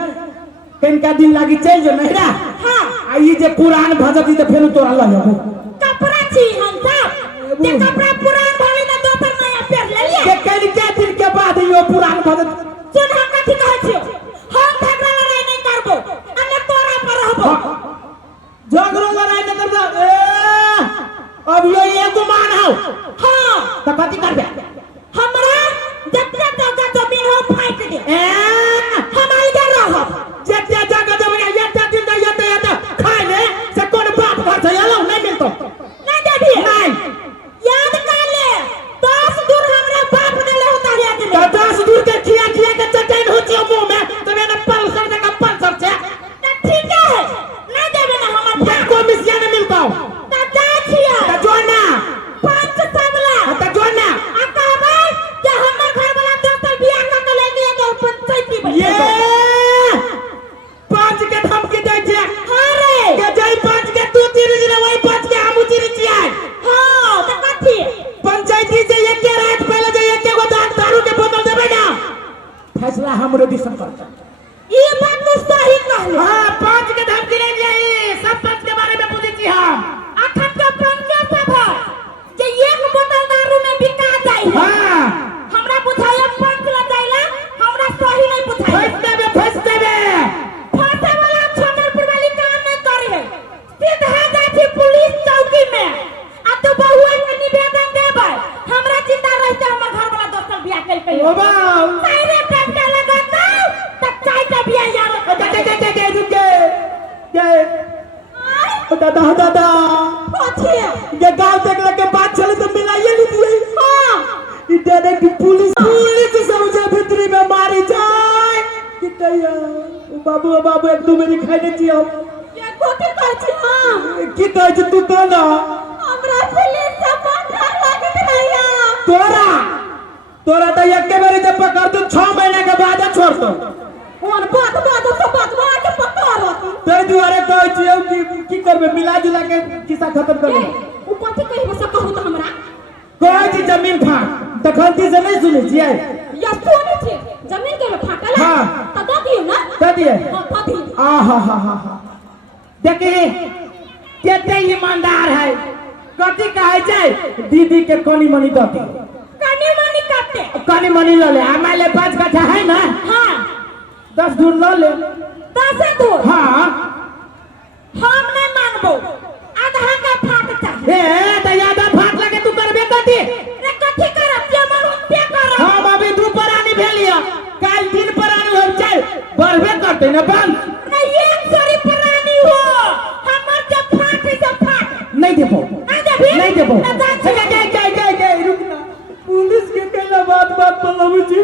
केनका दिन लागी चल जो नहरा हां आ ई जे पुरान भजती त फेनु तोरा ल जाबो कपड़ा छी हम सब ते कपड़ा पुरान भले ना दोसर नया पहन ले लिया के केन के दिन के बाद यो पुरान भजत सुन हम कथि कहै छियो हम झगड़ा लड़ाई नहीं करबो अन्य तोरा पर रहबो झगड़ा लड़ाई न करबो ए अब यो एगो मान हो हां त कथि करबे हमरा जतना जगह जमीन हो फाइट दे ए हम अलग रहब जते जगह जमीन यते दिन यते यते खाइ ले से कोन बाप घर से एलो नहीं मिलतो नहीं देबी नहीं याद कर ले 10 दूर हमरा बाप देले होता रे आदमी तो 10 दूर के खिया खिया के चटैन हो छियो मुंह में तो मैंने पल्सर से का पल्सर से ना ठीक है नहीं देबे ना हमर ये को मिसिया नहीं मिलता ता जा छिया त जोना 5 सबला त जोना आ कहबै कि हमर घर वाला दोस्त बियाह क के लेके एगो पंचायती ये बैठे 5 के धमकी दे छे हां रे के जई 5 के तू तीर रे वही 5 के हम तीर छियै हां त कथि पंचायती से एक के रात पहले जे एक के गो दारू के बोतल देबै ना फैसला हमरो दिसन करता ई बात तू सही कहले हां 5 के धमकी ले जाई सब 5 के बारे में पूछी छी हम अखन के पंचायत सभा जे एक बोतल दारू में बिका जाई हां हमरा बुझाया पंच ल जाइला हमरा सही नहीं बुझाया फंस देबे फाटे वाला छतरपुर वाली काम नहीं करे है सीधा जाई थी पुलिस चौकी में आ तो बहुआ के निवेदन देबै हमरा जिंदा रहते हमर घर वाला दोस्त बियाह कर के ओ बा सारे टाइम के लगाता तब चाय का बियाह यार के दादा दादा पछे ये गांव तक के बात चले तो मिलाइए नहीं दिए हां ई डायरेक्ट पुलिस समझे भीतरी में मारी जाए कि कहिया बाबू बाबू एक दो मेरी खाई नहीं हम ये कोते कर छी हम की कहै छ तू कहना हमरा पुलिस से बंधा लागत रहिया तोरा तो एक के बारी जब पकड़ तू 6 महीना के बाद छोड़ दो और बात के पकड़ ते दुआरे कहै छी की करबे मिला जुला के किस्सा खत्म कर दे ऊ कथि कहि बस कहू त हमरा कहै छी जमीन फाड़ तखनती से नहीं सुनै छियै या सोने छे जमीन के फाटल हां त द दियो ना दे दिए हां द दी आ हा देखी केते ईमानदार है कथि कहै छै दीदी के कोनी मनी दती कनी मनी काटे कनी मनी ल ले हमारे 5 कट्ठा है ना हां 10 दूर ल ले 10 दूर हां हम नहीं मानबो आधा का फाट चाहिए ए त यादा फाट लगे तू करबे कथि रे कथि करब जे मन पे करब हम अभी दू परानी भेलिया काल 3 परानी हम चल बढ़बे करते ना बंद नहीं एक सरी पुरानी हो हमर जब फाट से फाट नहीं देबो नहीं देबो गए रुक ना पुलिस के कहला बात बोलबो छी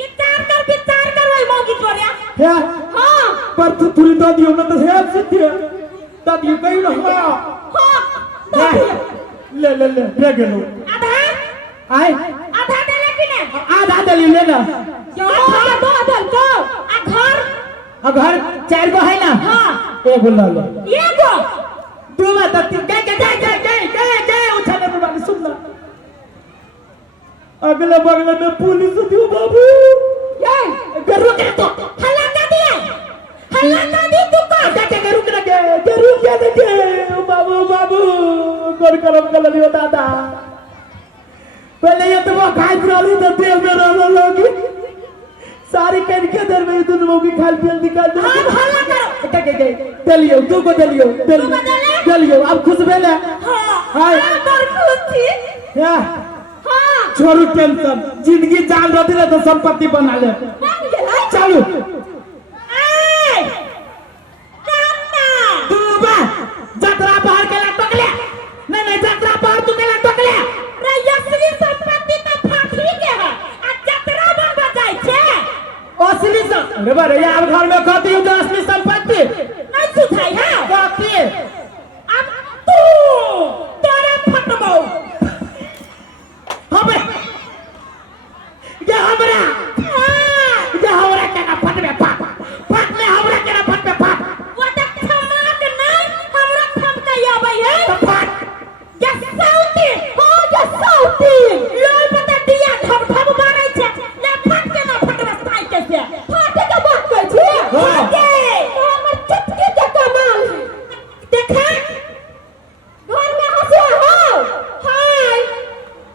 विचार कर वही मौकी तोरिया है हां पर तू पूरी दो दियो ना तो है सीधे तब ये कहीं ना हां ले गेलो आधा आए आधा देले कि नहीं आधा दली ले ना जो आधा दो आ घर और घर 4 गो है ना? हाँ। एगो ला लो। एगो 2 में तो 3 गए उठाने पे बात सुन ला। अगले बगले में पुलिस दियो बाबू। ये रुक तो हल्ला कर दिया, हल्ला कर दी तू का रुक बाबू बाबू गोर करम कर लियो दादा। पहले ये तो वो खाई रही तो तेल में रह लोगी सारी कह के दर में दोनों लोगी खाल पेल निकाल दो। हां हल्ला करो के दलियो 2 को दलियो अब खुश भेले। हां पर खुश थी। हां हां छोड़ू टेंशन जिंदगी जान रहती है तो संपत्ति बना ले। चलो ए कान्ना दूबा जतरा बाहर के ला टकले नहीं जतरा बाहर तू के ला टकले रे असली संपत्ति तो फाखरी के है आ जतरा बनवा जाय छे असली अरे बारे यार घर में कहती हूँ जो असली संपत्ति नहीं सुधाई है कहती अब तू तोरा फटबो हमें ये हमरा के ना फटबे फट ले हमरा के ना फटबे फट वो तो खमाक नहीं हमरा खमका आबै है तो फट ये सौती हो ये सौती लोई पता दिया धब धब मारै छे ले फट के ना फटबे साइ के से फटे के बात कहै छी फटे हमर चुटकी के कमाल देखा घर में हंसे हो हाय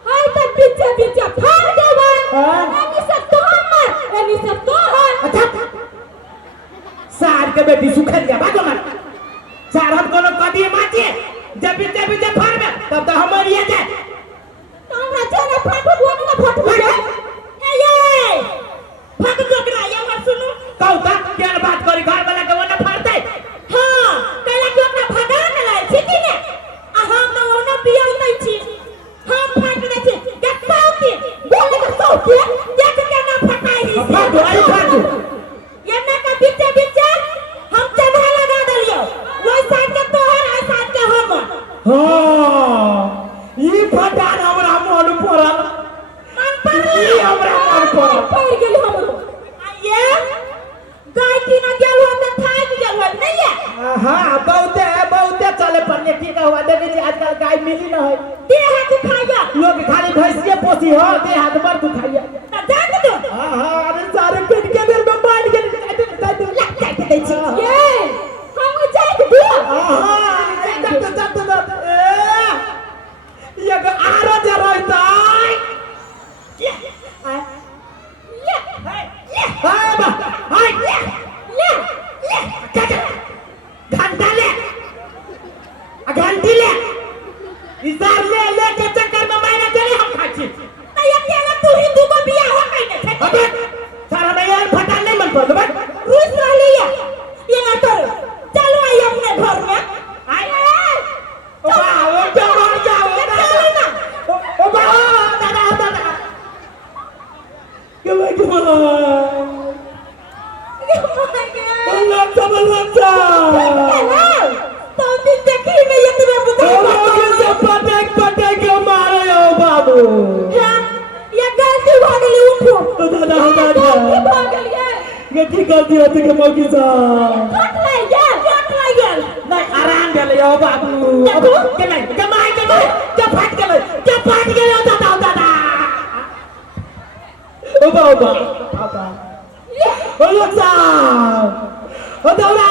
हाय तो पीछे पीछे फाड़ देबे एनी सब तो है अच्छा सार के बेटी सुखल जा बागो मत सार हम कोनो कदी माचे जब भी फाड़ में तब तो हमर ये जाए हमरा चेहरा फाटू बोल ना फाटू ए ये भाग जोगरा ये मत सुनो कहता क्या बात करी घर वाला के वो ना फाड़ते हां कहला कि ओकरा भगा के लाय छी कि ने आ हम तो ओना पियो नहीं छी हम फाट दे छी गसाउती बोले के सौती देख के ना फटाई फाटू ये ना का बीचे बीचे हम चढ़ा लगा दलियो वही साथ के तोहर आ साथ के हम हां ई फटान हमरा मन पड़ल मन पर ई हमरा मन पड़ल पड़ गेल हमरो आ ये गाय की ना गेल हो त थाक गेल हो नहीं है हां बहुते चले पड़ने की का हुआ देखे जी आजकल गाय मिली ना है देह हाथ खाइया लोग खाली भैंसिए पोसी हो दे हाथ पर तू खाइया त जान दो हां अरे सारे पेट के देर में बांट के लग जाए के दै छी ये हम जाए के दियो हां जब ये को आरो जे रहतै ले हाय बा हाय ले घंटा ले घंटी ले इजार ले के चक्कर में मायना चले हम खाची त ये केला तू ही दू को बियाह हो कइने छे अबे सारा नहीं यार फटा नहीं मन पड़ बे रूस रहली ये ना कर चलो आई अपने घर में आए ओ जाओ ना ओ बा दादा के लग तो दिन देखी में ये तुम्हें बुझा पटे के मारे हो बाबू ये गलती हो गई उठो दादा हो गई है ये ठीक गलती होती के मौकी सा कट ले गया नहीं आराम भेले हो बाबू के नहीं के फाट गेले दादा ओ बाबा ओ लोग साहब ओ दौड़ा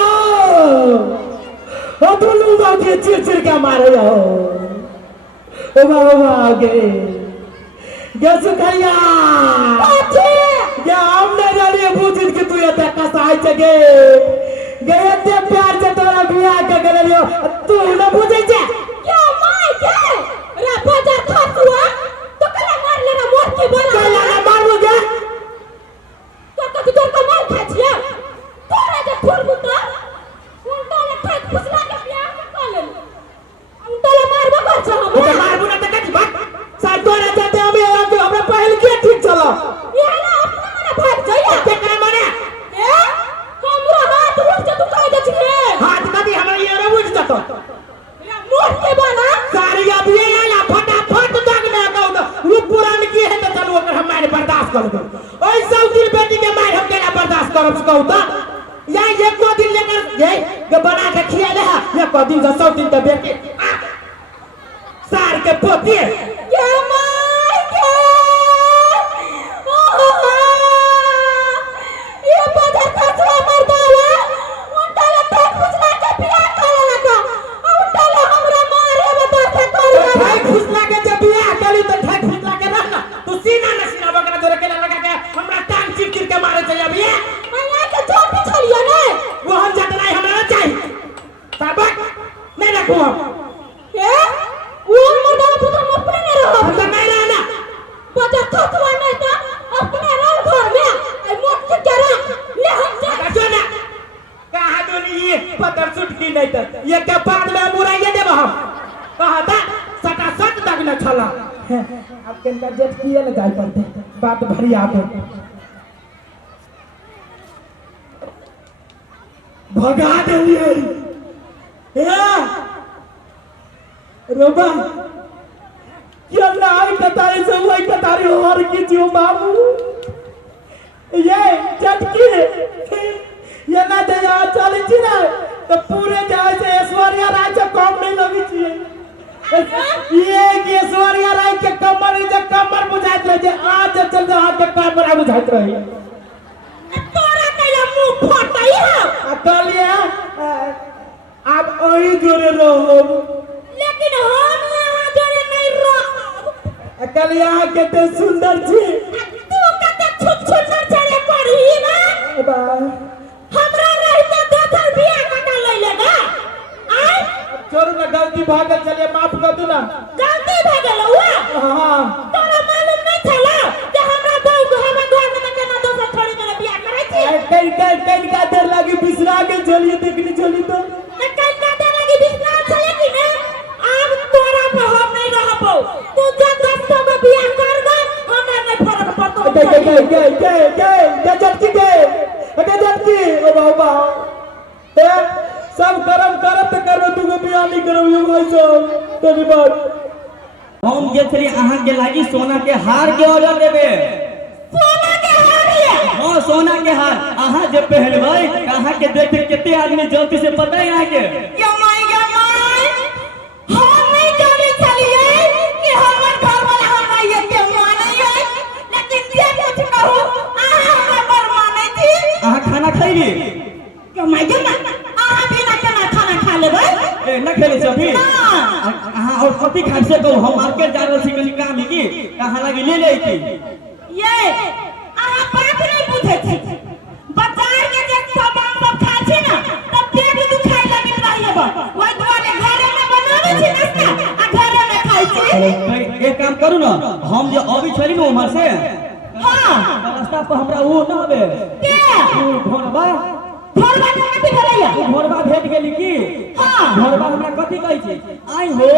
ओ दोनों गांव के चिर के मारे हो ओ बाबा गे सुखैया या हमने जानिए बुझिन कि तू एते कसाई छे गे एते प्यार से तोरा बियाह के करलियो तू न बुझै छे क्या माय के रे बाजार खासुआ तो कला मार लेना मोर की बोला कला ना मारू गे तो कत तोर को मार खा छिया तोरा जे फुल बुता उल्टा ले खाई फुसला के बियाह के कले हम तोला मारबो कर छ हम तो मारबो ना त कथि बात सार तोरा जाते हमें पहल के ठीक चलो ये ना अपना मने भाग जाइए के करे माने ए हमरा हाथ उठ के तू कह दे छी हाथ कथि हमरा ये रे बुझ जतो रे मोर के बना सारी अब ये आला फटाफट दाग ना कहू वो पुरान की है तो चलो ओकर हम मारे बर्दाश्त कर दो ओइ सब दिन बेटी के मार हम केना बर्दाश्त करब कहू त यही के खिया ले ये को दिन 100 दिन के बेटे सार के पोती ये माय के ये बदर कसवा मरदावा उनटाला तक फुसला के पिया करे लगा उनटाला हमरा मारे में बात करे ठाई फुसला के जब बियाह करी तो ठाई फुसला के रहना तू सीना न सीना बकरा जोरे के लगा के हमरा टांग चिपकिर के मारे चल जाबी मैया के जोर पे छलियो ने वो हम जात नहीं हमरा चाहिए सबक नहीं रखो हम ए वो मरदावा तो तुम अपने में रहो हम तो नहीं रहना बदर कसवा नहीं तो अपने रह घर में आई मोट के जरा ले हम जा जो ना कहा दोनी ये पत्थर सुटकी नहीं तो ये के बाद में मुराइए देब हम कहा था सटा सट तक न छला अब केनका जेट किए न जाय पड़ते बात भरी आबे भगा देलिए ए रोबा क्या लाई कतारी से वही कतारी और की जियो बाबू ये चटकी ये ना दे चली छी ना तो पूरे जाय से ऐश्वर्या राय से कम नहीं लगी छी ये कि ऐश्वर्या राय के कमर बुझाइत रहे आज चल जा के कमर बुझाइत रही तोरा कइला मुंह फटई है अकलिए अब ओही जोरे रहो लेकिन हम यहाँ जोरे नहीं रहो अकलिए केते सुंदर छी तू कते छुट छुट चले पड़ी ना बा हमरा रहते दोसर बियाह कटा ले लेगा आय छोड़ ना गलती भागल चलिए माफ कर दू ना गलती भ गेल हुआ हां तोरा मालूम नहीं चला कि हमरा बहू घर में केना दोसर छोड़ी के बियाह करे छी कई का देर लगी बिसरा के चलिए देखनी चली तो कई का देर लगी बिसरा चले कि ना अब तोरा पे हम नहीं रहबो तू जो दोस्तों को बियाह कर दे हमरा नहीं फर्क पड़तो के झटकी ओ बाबा ए सब करम करत करबे तू को बियाह नहीं करब यो भाई साहब तेरी बात हम गेल छली अहाँ के लागी सोना के हार के ऑर्डर देबे सोना के हार ये हां सोना के हार अहाँ जे पहनबै अहाँ के देख के केते आदमी जल्दी से पता है अहाँ के हम नहीं जाने चलिए कि हमर घर वाला हमरा ये के माने है लेकिन जे कुछ कहू हमरा पर माने थी अहाँ खाना खैली के माय गे बिना केना खाना खा लेबै ए न खेले छ अभी अहाँ और कथि खाइ से कहू हम मार्केट जा रहल छी कनी काम है की कहाँ लागी ले ले की ये बात नहीं बुझे छी बाजार के जे सामान सब खाइ छी ना तब पेट दुखाय लगे रहिए बा ओइ दुआरे घरे में बनावे छी नाश्ता आ घरे में खाइ छी एक काम करू ना हम जे अभी छली न उमर से हां रास्ता पर हमरा वो न हबे के घोरबा घोरबा कथि करैया घोरबा भेट गेली की हां घोरबा हमरा कथि कहै छै आई हो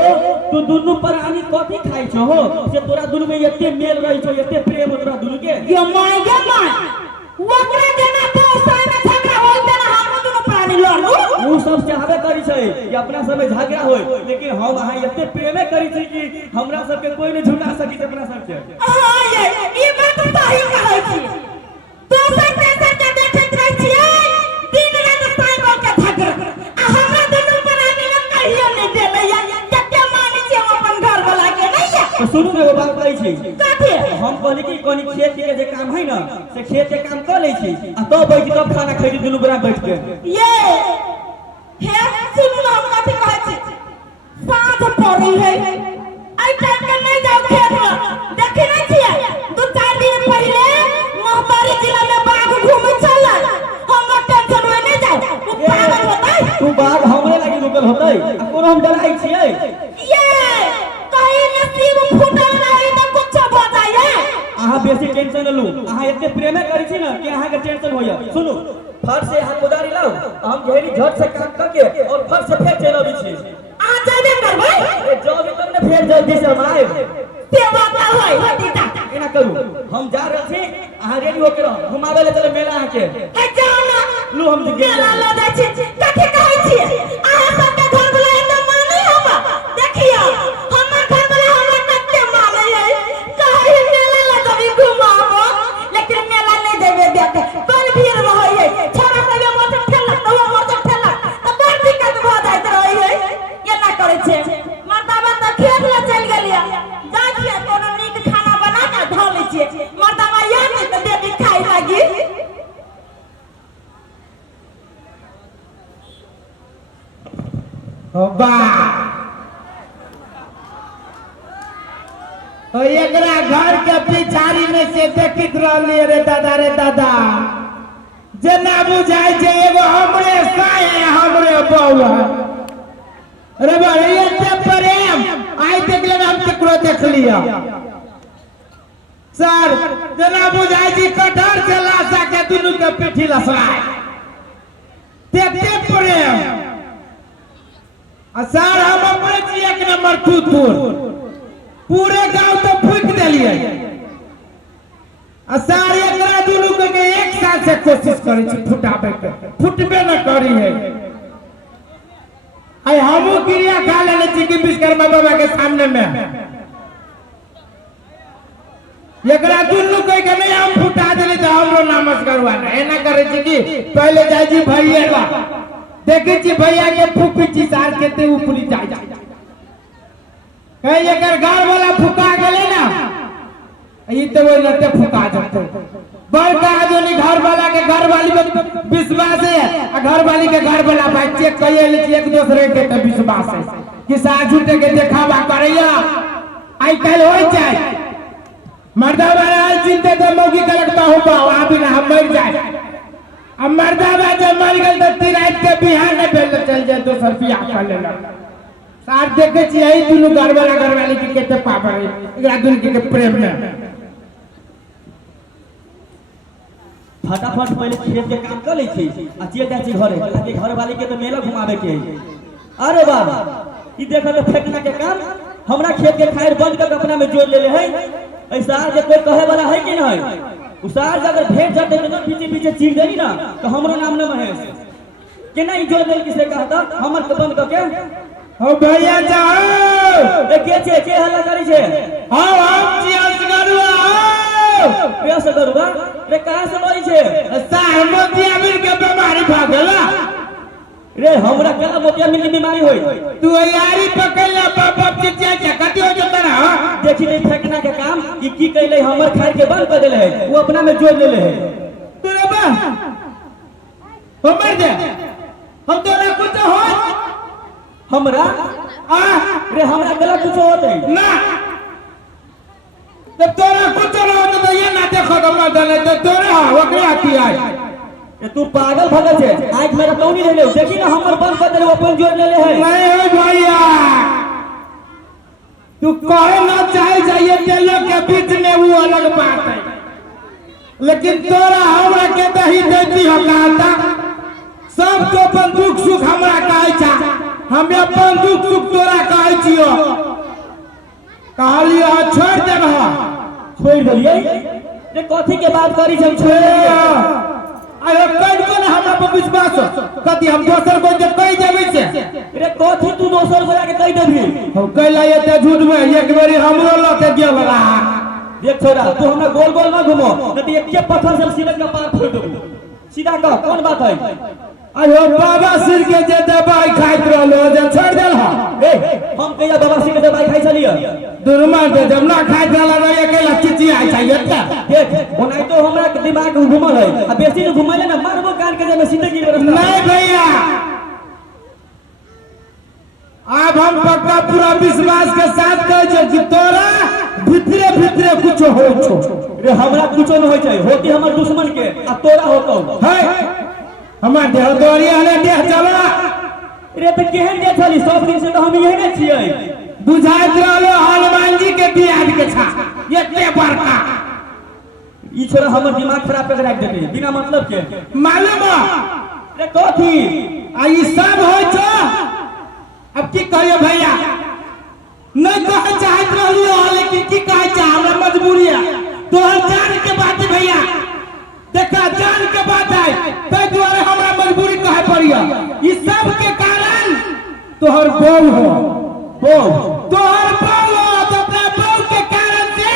तू दुनु प्राणी कथि खाइ छ हो से तोरा दुनु में एते मेल रहै छ एते प्रेम तोरा दुनु के यो माय ओकरा जेना दोस्ता में झगड़ा होय त हम दुनु प्राणी लड़ू उ सब चाहबे करी छै कि अपना सब में झगड़ा होय लेकिन हम अहाँ एते प्रेमे करी छी कि हमरा सब के कोई नहीं झुका सकी अपना सब के हां ये ई बात सही कहै छी दोसर तेसर के देखैत रहै छियै दिन रात साइबर के झगड़ा आ हमरा दुनु प्राणी में कहियो नहीं देलैया कते माने छी हम अपन घर वाला के नहीं तो सुनू एगो बात कहै छी कथि हम कहली कि कोनी खेत के जे काम है ना से खेत के काम कर लै छी आ तब बैठ तब खाना खैली दुनु गोरा बैठ के ये हे सुनू ना हम कथि कहै छी साँझ पड़ी है आई टाइम में नहीं जाओ खेत में देखि नहीं छियै 2-4 दिन पहले मोहतारी जिला में बाघ घूमे चला हम टेंशन में नहीं जाओ वो पागल होतै तू बाघ हमरे लागी रुकल होतै आ कोनो हम डराई छियै ये कहीं नसीब फूटल रही तो कुछ हो जाए अहाँ बेसी टेंशन लू अहाँ एते प्रेमे करै छी ना कि अहाँ के टेंशन होया सुनू फट से हाथ कोदारी लाओ हम घेरी झट से काम करके और फट से फेर चल आबी छी आ जाबे करबै ए जल्दी तब ने फेर जल्दी से हम आएब सेवा ना होय हटीता एना करू हम जा रहल छी अहाँ रेडी होके रह घुमाबे ले चले मेला अहाँ के ए जाओ ना लू हम जे मेला ल जाय छी कथि कहै छी अहाँ सब के घर वाला एकदम मानै हम देखियो हमर घर वाला हमरा कते मानै है कहै मेला ल जबी घुमाबो लेकिन मेला नहीं देबे देते कोन भीड़ रहै है छोरा सब मोटर ठेलक तो मोटर ठेलक तो बड़ दिक्कत हो बा तो एकरा घर के पिछाड़ी में से देखित रहली रे दादा जना बुझाई छे एगो हमरे साए हमरे बउआ रे बड़े ते प्रेम आई देखले हम केकरो देख लिया सर जना बुझाई छी कटहर से लाशा के दुनु के पीठी लसराय ते प्रेम सर हम अपने जी एक नंबर तूतुर पूरे गांव तो फूक देलिए सर एकरा दुनु के एक साल से कोशिश करे छी फुटाबे के फुटबे न करी है आई हमू क्रिया खा लेने छी कि विश्वकर्मा बाबा के सामने में एकरा दुनु के नहीं हम फुटा देली तो हमरो नमस्कार करवाना एना करे छी कि पहले जाय जी भैया देखे छी भैया के फूफी छी सार केते ऊपरी जाय कहीं एकर घर वाला फुका गेले ना ई तो वो लते फुका जाते बड़का आदमी घर वाला के घर वाली पे विश्वास है और घर वाली के घर वाला भाई चेक कइए ले एक दूसरे के तो विश्वास है कि साथ झूठे के दिखावा करैया आई कल होई जाए मर्दा वाला चिंता तो मौकी कलकता हो पाओ आप ना हम मर जाए अब मर्दा बा जब मर गेल तो तिराइत के बिहान में बेल चल जाए दोसर बियाह कर लेला सार देखे छी यही दुनु घर वाली के केते पावर है एकरा दुनु के प्रेम में फटाफट पहले खेत के काम कर ले छी आ चल जाय छी घरे ताकि घर वाले के तो मेला घुमावे के अरे वाह ई देख ले फेंकना के काम हमरा खेत के खायर बंद कर अपना में जोड़ लेले है ऐसा जे कोई कहे वाला है कि नहीं उसार अगर भेंट जाते तो पीछे पीछे चीर देनी ना तो हमरो नाम न महेश के नहीं जोड़ दे किसे कहता हमर के बंद करके हो भैया जाओ ए के हल्ला करी छे हां हम जी असगरुआ प्रिय सगरुआ रे कहां से मरी छे सार मोतियाबिंद के बीमारी भ गेला रे हमरा कला मोतियाबिंद की बीमारी होई तू यारी पकड़ला बाप चिचिया के कति हो जता ना देखी नहीं फेंकना के काम ई की कइले हमर खाई के बंद कर देले है वो अपना में जोड़ लेले है तोरा बा हमर दे हम तोरा कुछ हो हमरा आ रे हमरा गला कुछ होत है ना जब तोरा कुछ न होत तो ये ना देखो तो मत दे तो तोरा ओकरे आती आई ए तू पागल भगत है आज मेरा कौनी ले ले देखी ना हमर बंद कर देले अपन जोड़ लेले है नहीं हो भैया तू कहे ना चाहे जाइए के लोग के बीच में वो अलग बात है लेकिन तोरा हमरा के दही देती हो कहता सब तो अपन दुख सुख हमरा कहै छा हम अपन दुख सुख तोरा कहै छियो कहलियो छोड़ देब छोड़ देलिए रे कथि के बात करी हम छोड़ आयो कल को ना हमरा पर विश्वास कथि हम दोसर को जे कहि देबै से रे कथि तू दोसर को जाके कहि देबी हम कहला एते झूठ में एक बारी हमरो लते गेल रहा देख छोरा तू हमरा गोल गोल ना घुमो नहीं तो एक के पत्थर से सिरक का पार फोड़ दूं सीधा कह कौन बात है आयो बाबा सिर के जे दवाई खाइत रहलो जे छोड़ देल ह ए हम कहिया बाबा सिर के दवाई खाइ छलिए दुरमा दे जब ना खाइत रहला रे अकेला चिची आइ चाहिए त देख ओनाइ तो हमरा के दिमाग घुमल है आ बेसी न घुमैले ना मारबो कान के जे में जिंदगी में रास्ता नहीं भैया अब हम पक्का पूरा विश्वास के साथ कहै छै कि तोरा भीतरे भीतरे कुछ हो छो रे हमरा कुछो न होय छै होती हमर दुश्मन के आ तोरा होतौ है हमार देह दौड़ी आने देह चला रे त केहन दे छली सब दिन से तो हम यही ने छियै बुझाइत रहलो हनुमान जी के बियाद के छा एते बड़का ई छोरा हमर दिमाग खराब कर राख देते बिना मतलब के मालूम रे कथि आ ई सब होय छो अब की कहियो भैया नहीं कह चाहत रहलियो लेकिन की कहे छा हमरा मजबूरी है तोहर जान के बात भैया देखा जान के बात है तै द्वारा हमरा मजबूरी कहे पड़िया ई सब के कारण तोहर बहू हो तोहर बहू हो तो अपना बहू के कारण से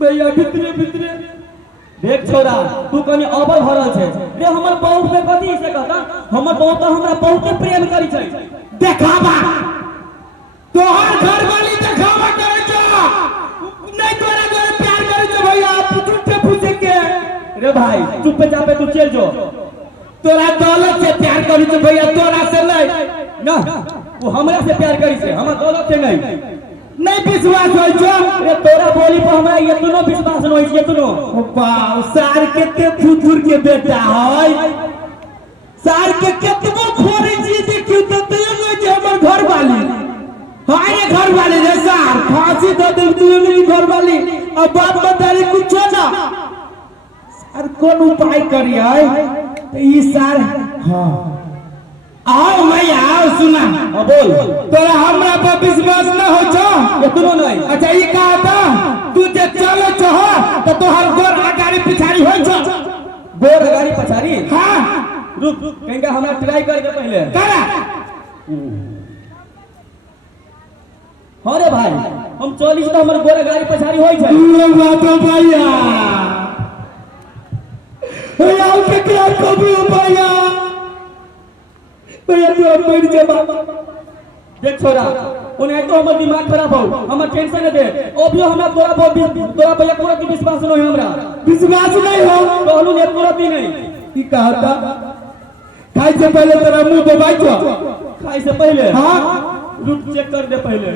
भैया भीतरे भीतरे देख छोरा तू कनी अबर भरल छै रे हमर बहू के कथि से कहता हमर बहू तो हमरा बहुत प्रेम करी छै देखावा तोहर घर वाली देखावा करे छो नहीं तोरा घर प्यार करे छो भैया पूछे पूछे के रे भाई चुप चापे तू चल जो तोरा दौलत से प्यार करी छो भैया तोरा से नहीं ना वो हमरा से प्यार करी से हमरा दौलत से नहीं विश्वास होइ छो। अरे तोरा बोली पर हमरा इतनो विश्वास न होइ छै इतनो। बाप सार केते फुदुर के बेटा है। सार के केतबो खोरे जी देखियो त तैयो जे हमर घर वाली हाय रे घर वाली रे सार फांसी द दे तू मेरी घर वाली अब बाप बताली कुछ ना सार कोन उपाय करिए त ई सार हां आओ मैं आओ सुना बोल तोरा हमरा पर विश्वास न हो छो इतनो नहीं। अच्छा ई कहा था तू जे चलो छो त तोहर गोर आगाड़ी पिछाड़ी होय छो। गोर गाड़ी पछाड़ी हां रुक कहेंगे हमरा ट्राई करके पहले करा। हाँ रे भाई हम चली तो हमर गोर गाड़ी पछाड़ी होय छै। ये बात भैया भैया के क्या कभी भैया भैया तू मर जा बाबा। देख छोरा उन्हें तो हमर दिमाग खराब हो हमर टेंशन न दे अभियो हमरा तोरा पे पूरा विश्वास नहीं हमरा विश्वास नहीं हो कहलू ने पूरा भी नहीं। की कहा था खाई से पहले तेरा मुंह दबाई छो। खाई से पहले हां रुक चेक कर दे पहले।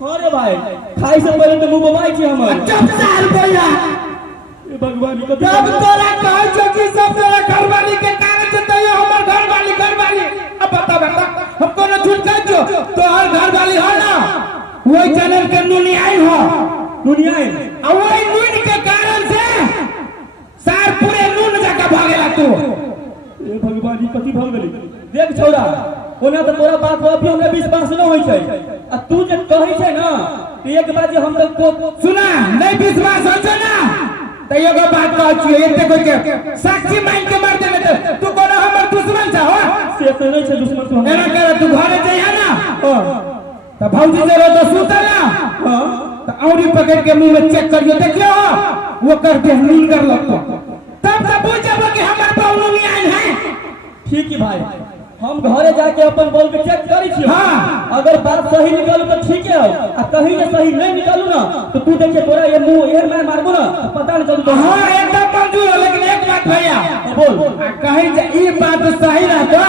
हाँ रे भाई खाई से पहले तो मुंह दबाई छी हमर। चुप सार भैया ए भगवान को जब तोरा कह छो कि सब तेरा घरवाली के कारण से तैयो हमर घरवाली अब बता हम कोनो झूठ कह छो तो हर घरवाली हो ना वही चैनल के नुनियाई हो दुनिया और वही नून के कारण से सार पूरे नून जगह भागेला तू। ए भगवान कथी भग गेली। देख छौरा ओना तो तोरा बात अभी हमरा विश्वास न होय छै आ तू जे कहै छै ना तो एक बार जे हम तो सुना नहीं विश्वास हो छो ना त एगो बात कह छी एते कोई के साक्षी मान के मार देबे त तू कोनो हमर दुश्मन छ हो से तो नहीं छै दुश्मन तो एना कर तू घरे जइया ना त भौजी जरे तो सुतल ना हां त औरी पकड़ के मुंह में चेक करियो देखियो वो कर के नील कर लगतो तब से पूछबो कि हमर बाबू नहीं आइल है। ठीक है भाई हम घरे जाके अपन बोल के चेक करी छी। हाँ। अगर बात सही निकलू तो ठीक है आ कहीं जे सही नहीं निकलू ना तो तू देखिए तोरा ये मुंह एहर मार मारबो ना पता नहीं चलू तो। हां एकदम मंजूर है लेकिन एक बात भैया बोल कहीं जे ई बात सही रहतो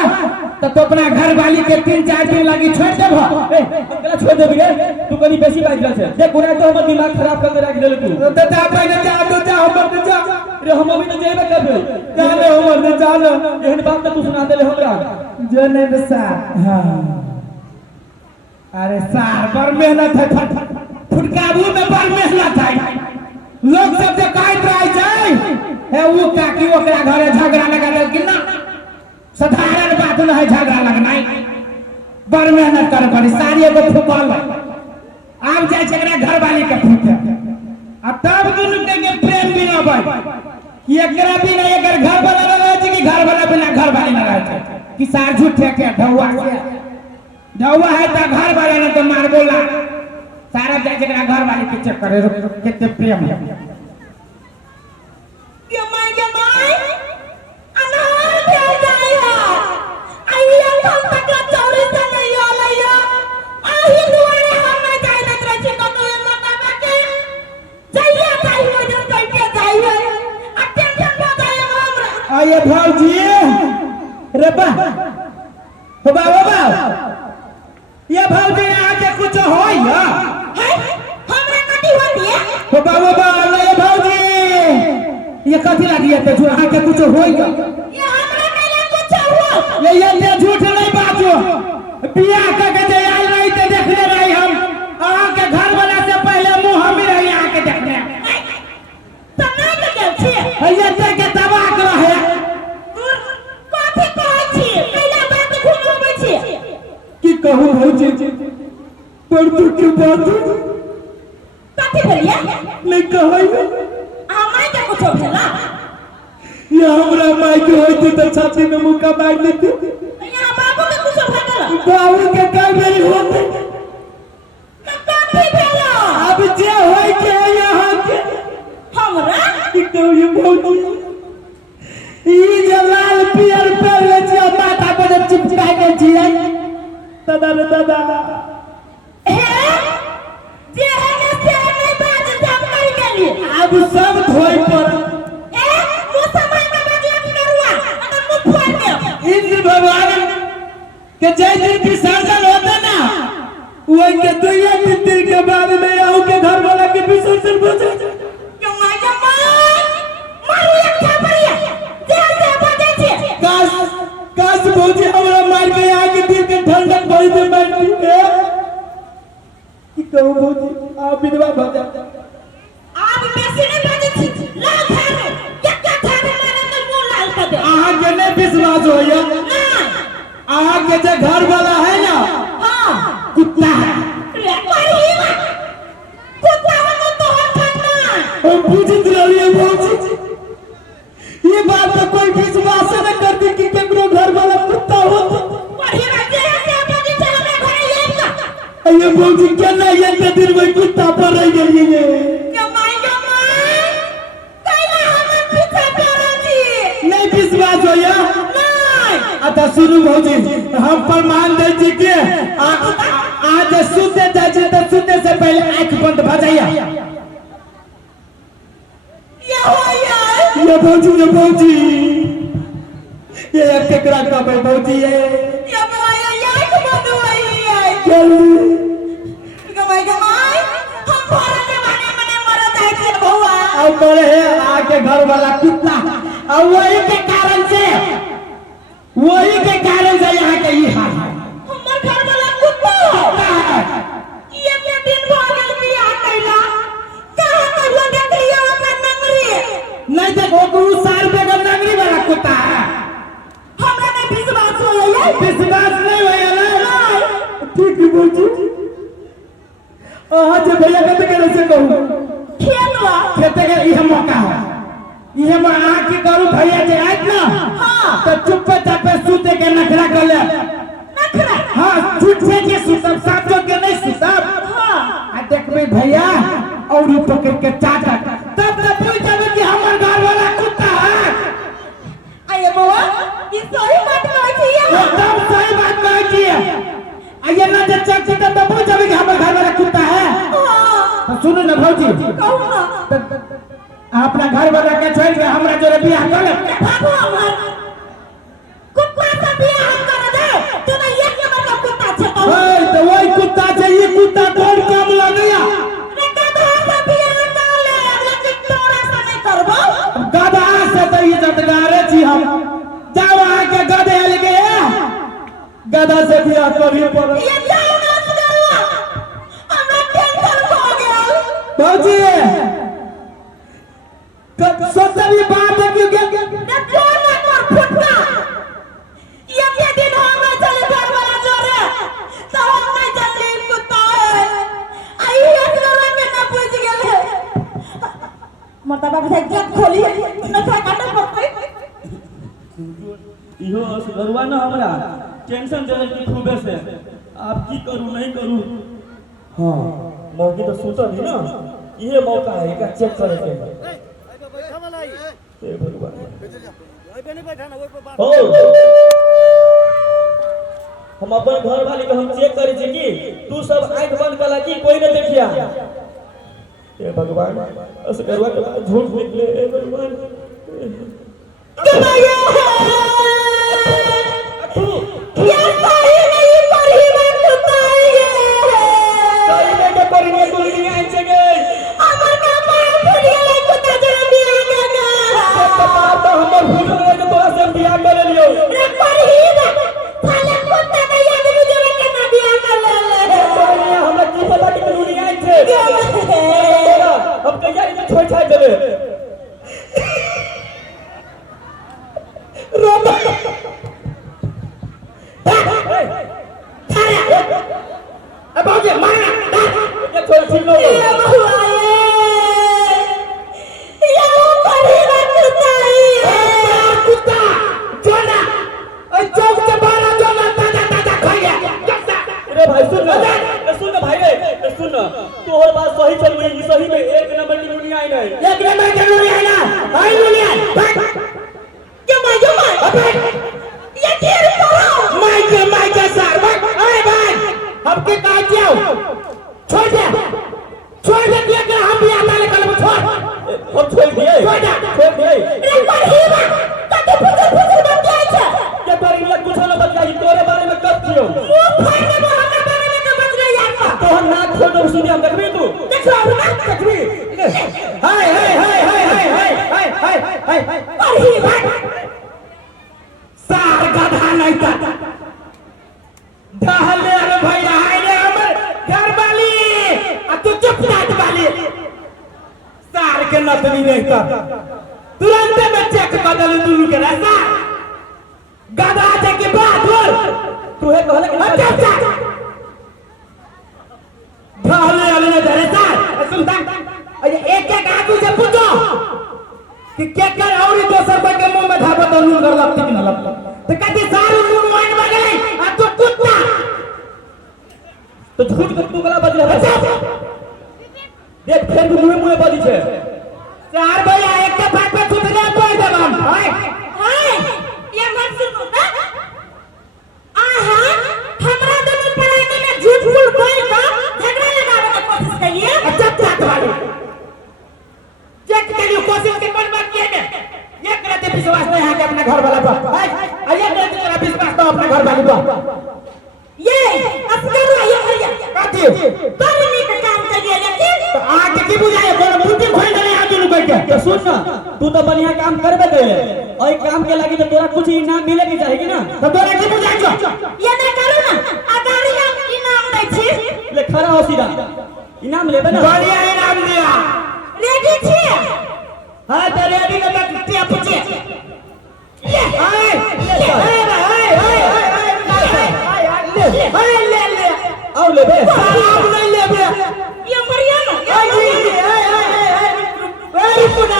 त तो अपना घर वाली के 3-4 दिन लगी छोड़ देबो। ए अकेला छोड़ देबी रे तू कनी बेसी बात गल छै देख ओना तो हमर दिमाग खराब कर के रख देले तू। तो जा पहले जा तो जा हमर जा रे हम अभी तो जेबे करबे जाने हमर जा ना एहन बात तो तू सुना देले हमरा जने तो सार हां अरे सार पर मेहनत है फुटकाबू में पर मेहनत है लोग सब जे कहत रह जाय है वो काकी ओकरा घरे झगड़ा लगा दे कि ना साधारण बात न है झगड़ा लगनाई बड़ मेहनत करे पड़ी सारी एगो फुकल आब जाय छै एकरा घर वाली के फूटे अब तब दुनु के प्रेम भी ना बय कि एकरा बिना एकर घर वाला न रहे छै कि घर वाला बिना घर वाली न रहे छै कि सार झूठे के ढौआ है तो घर वाले ने तो मार बोला सारा जाय छै एकरा घर वाली के चेक करे केते प्रेम है। यमाई अनहार भेल जाय है आइया हम तक चौरी से नहीं आलैया आही दुआरे हम नहीं जाय देत रह छी कतो माता के जइया जाय हो जन करके जाय है आ टेंशन हो जाय हमरा। आये भौजी रे बा हो बाबा ये भौजी यहाँ के कुछ होय है हमरा कथी हो दिए हो बाबा ये भौजी ये कथी लागी है जो यहाँ के कुछ होय है ये हमरा मेरे कुछ हुआ ये झूठ नहीं बात बियाह करके जे आइल रही ते देखने रही हम अहाँ के घर वाला से पहले मुंह हम ही रही यहाँ के देखने समय में गेल छी ये ते के तबाह कर है कथी कहै छी पहले बात घुमाबै छी की कहूँ भौजी पर तू की बात कथी भेलिए नहीं कहै हमरा के कुछ भेला ये हमरा माई के होती तो छाती में मुक्का मार देती यहाँ बाबू के कुछ भेटल बाबू के कई बेरी होते कथी भेला अब जे होय के यहाँ के हमरा की कहूँ ये भौजी ई जे लाल पियर पहले जे माथा पर चिपका के जिया दादा दादा हे जे है से नहीं बात सब कर गेली अब सब धोई पर ए मुंह समय में बदला करुआ अगर मुंह फोड़ दे इंद्र कि जय दिन विसर्जन होता ना वही के 2 दिन के बाद में आहू के घर वाला के विसर्जन हो जाए। काश भौजी हमरा मार के आके दिल के ठंडक भई दे बैठी है कि कहूं भौजी आप विधवा भ जा आप बेसी नहीं बजे छी लाल खाने क्या खाने माने तो मुंह लाल कर दे। आहा के नहीं विश्वास होया आहा के जे घर वाला है ना हां कुत्ता है रे कोई कुत्ता हो तो हम खाना हम बुझित रहिए भौजी ये बात तो कोई विश्वास न करती कि केकरो घर वाला कुत्ता हो वही रहते हैं से बजे चल मैं घर ले का अये भौजी केना ये दिन में कुत्ता पर रह गई ये कमाई कैला हम पीछे पड़ती नहीं विश्वास होया नहीं अच्छा सुनो भौजी हम प्रमाण दे छी के आज सुते जाए तो सुते से पहले आंख बंद भ जाइए ये भौजी ये केकरा का भाई भौजी है ये बोया ये को बदवाई है जल्दी कमाई हम भोरे के मने मर जाए थे बउआ अब करे है आके घर वाला कुत्ता और वही के कारण से यहाँ के ये हाल है हमर घर वाला कुत्ता ये के दिन भोरे बियाह कैला कहां कहियो देखलियो ओकर नंगरी नहीं देखो गुरु साल पे का नगरी वाला कुत्ता है हमरा नहीं विश्वास होया विश्वास नहीं होया ना ठीक है भौजी आज भैया कहते के से कहूं खेलवा कहते के यह मौका है यह मैं आके करूं भैया जे आज ना हां तो चुप्पे चापे सूते के नखरा कर ले नखरा हां झूठ से के सुतब साचो के नहीं सुतब हां आ देखबे भैया और पकड़ के चाटा तब तक पूछ जाबे कि हमर घर वाला कुत्ता है आये बउआ ई सही बात कहै छी एकदम सही बात कहै छी आये ना जे चेक से तब पूछ जाबे कि हमर घर वाला कुत्ता है हां तो सुनो ना भौजी कहू ना अपना घर वाला के छोड़ के हमरा जोरे बियाह कर ले भागो हमर कुत्ता से बियाह कर दे तू ना एक नंबर का कुत्ता छै कहू ओए तो वही कुत्ता छै ये कुत्ता तोड़ काम लगैया रे गधा से बियाह कर ले लेकिन तोरा से नहीं करबो गधा से तो इज्जतगारे छी हम जाओ आके गधे लगे गधा से बियाह करिए पर ये जाओ ना सुनवा हमरा टेंशन हो गया भौजी सोचली बात है कि ना जोर ना कर फुटना ये के दिन हमरा चले घर वाला जोरे तो हम नहीं चले कुत्ता है आई एक लोग के ना पूछ गेल मरता बाबू से गेट खोली न खा काटा पड़ते इहो असगरुआ ना हमरा टेंशन देले की खूबे से आप की करू नहीं करू हां मौकी तो सुतल ही ना ये मौका है का चेक करे के हे भगवान हो हम अपन घर वाली के हम चेक करे छी कि तू सब आंख बंद कला की कोई न देखिया हे भगवान असगरुआ के बात झूठ निकले हे भगवान क्या सही नहीं परी बात बताई सारी में के परिने कोई नहीं आए गए हमर का मार फुट गेलै कुत्ता जरा बियाह के तो बात तो हमर भूल गए जो तोरा से बियाह कर लियो रे परी ना साले कुत्ता के याद में जरा के ना बियाह कर ले परिने हमरा की पता कि तू नहीं आए छे अब कहिया इने छोड़ छाड़ देबे रोबा अब भौजी मारना ये छोड़ ठीक लो ये बहुआ ये परी ना कुत्ता कुत्ता जोना और चौक से बाहर जोना ताजा खा गया अरे भाई सुन ना भाई रे सुन ना तोहर बात सही चल रही है सही में एक नंबर की दुनिया आई नहीं एक नंबर की दुनिया है ना हाय दुनिया जमा अबे ये ढेर करो माइक सर अरे भाई हम के कहा जाओ छोड़ दे कि हम भी आता लेकर छोड़ हम छोड़ दिए रे परी ना कते फुसुर बन जाए छे ये पर इन लोग कुछ ना बतियाई तोरे बारे में कब कियो कचरी हाय हाय हाय हाय हाय हाय हाय हाय हाय हाय पढ़ी बात सार गधा नहीं था ढहले अरे भैया हाय रे हमर घर वाली आ तू चुप जात वाली सार के नतनी नहीं था तुरंत में चेक बदल दूर के रास्ता गधा जे के बात बोल तू है कहले कि अच्छा अच्छा ढहले अरे धरे सार सुनता अरे एक एक आदमी से पूछो कि क्या कर और दोसर पर के मुंह में धाबा तो नून कर लगती कि ना लगती तो कहती सारू नून वाइन बगले आ तू कुत्ता तो झूठ के तू गला बज रहा है देख फिर भी मुंह बजी छे चार भैया एक के बात पे सुतले कोई देबम हाय हाय ये मत सुनो ना आहा हमरा दोनों पढ़ाई में झूठ मूठ बोल का झगड़ा लगावे की कोशिश करिए अच्छा बात वाली चेक के लिए कोशिश के पर बात किए ने एक रहते विश्वास नहीं है कि अपने घर वाला पर हाय आइए रहते तेरा विश्वास तो अपने घर वाली पर ये असगर ये भैया काती करने का काम करिए लेकिन तो आग की बुझाए बोल मुट्ठी खोल दे आ दोनों कह के तो सुन ना तू तो बढ़िया काम करबे करे और काम के लागी तो तोरा कुछ इनाम मिले की चाहेगी ना तो तोरा की बुझाए छो ये ना करू ना अगाड़ी हम इनाम दै छी ले खड़ा हो सीधा इनाम लेबे ना बढ़िया इनाम दिया रेडी छी हां तो रेडी न तक टिया पूछे ले हाय हाय ले ले और लेबे अब नहीं लेबे ये मरिया ना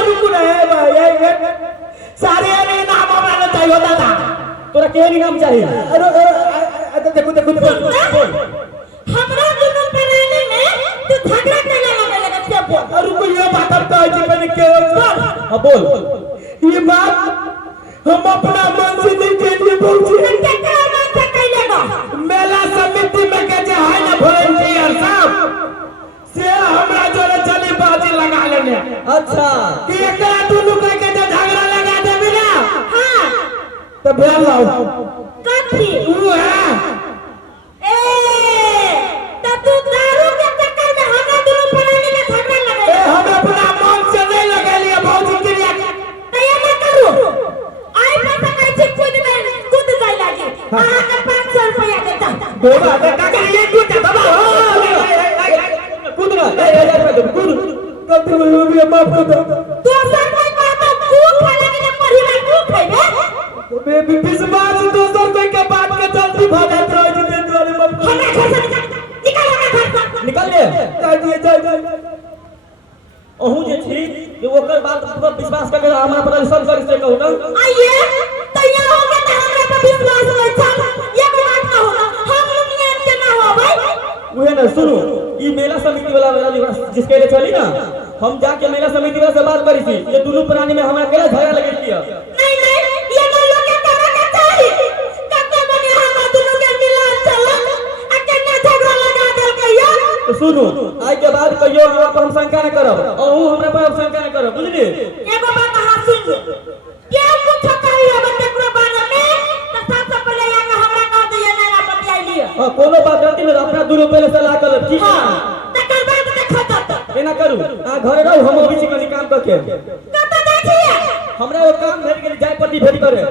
रुको ना भाई सारे इनाम वाला चाहिए दादा तोरा केहन इनाम चाहिए अरे देखो हमरा दोनों पढ़ाई में तू झगड़ा करने लगा से बोल रुको ये बात अब तो जी मैंने के हां बोल ये बात हम अपना मन से नहीं के लिए पहुंचे क्या मन से कइलेगा मेला समिति में के जे है ना वॉलंटियर साहब से हमरा जोरे चली बाजी लगा लेने अच्छा कि एकरा दोनों कह के जे झगड़ा लगा देबी ना हां तो भेल लाओ कथी वो है ए तो तू दारू के चक्कर में हमरा दोनों पढ़ाई में झगड़ा ए लगा हम अपना मन से नहीं लगा लिया भौजी क्रिया तो ये ना करू आई पैसा कह छी खुद जाय लागे आहा के 500 रुपया देता बोला का के ये कूद बाबा कूद ना 1000 रुपया दे कूद तब तो वो भी माफ कर दो तू सब कोई बात तू खाने के पढ़ी में तू खाइबे बेबी विश्वास दोसर कोई के बात के चलती भागत रह जे द्वारे मत हमरा घर से निकल हमरा घर से निकल ले जा अहू जे छी जे ओकर बात पर विश्वास करके हमरा पर सब कर से कहू ना आइए तो ये हो गया तो हमरा पर विश्वास होय छल ये बात ना होगा हम दुनिया के ना हो भाई उहे ना सुनो ई मेला समिति वाला जिसके लिए चली ना हम जाके मेला समिति वाला से बात करी थी ये दोनों प्राणी में हमरा केला झगड़ा लगे किया नहीं ये दोनों के करा के चाहिए कते बने हम दोनों के मिला चलो आ केना झगड़ा लगा देल कहियो तो सुनो आज के बाद कहियो हमरा पर हम शंका न करब अहू हमरा पर शंका न करब बुझली एगो बात अहाँ सुन लो क्या कुछ कहियो बच्चे बारे में तो सबसे पहले आके हमरा कह दिए ना बतियाई लियो हां कोनो बात रहती में अपना दूर पहले सलाह कर ले ठीक है हां तकर बाद देखो तो एना करू आ घरे रहू हम अभी से कनी काम करके कत जाय छी हमरा वो काम भेट गेल जाय पड़ती भेट करे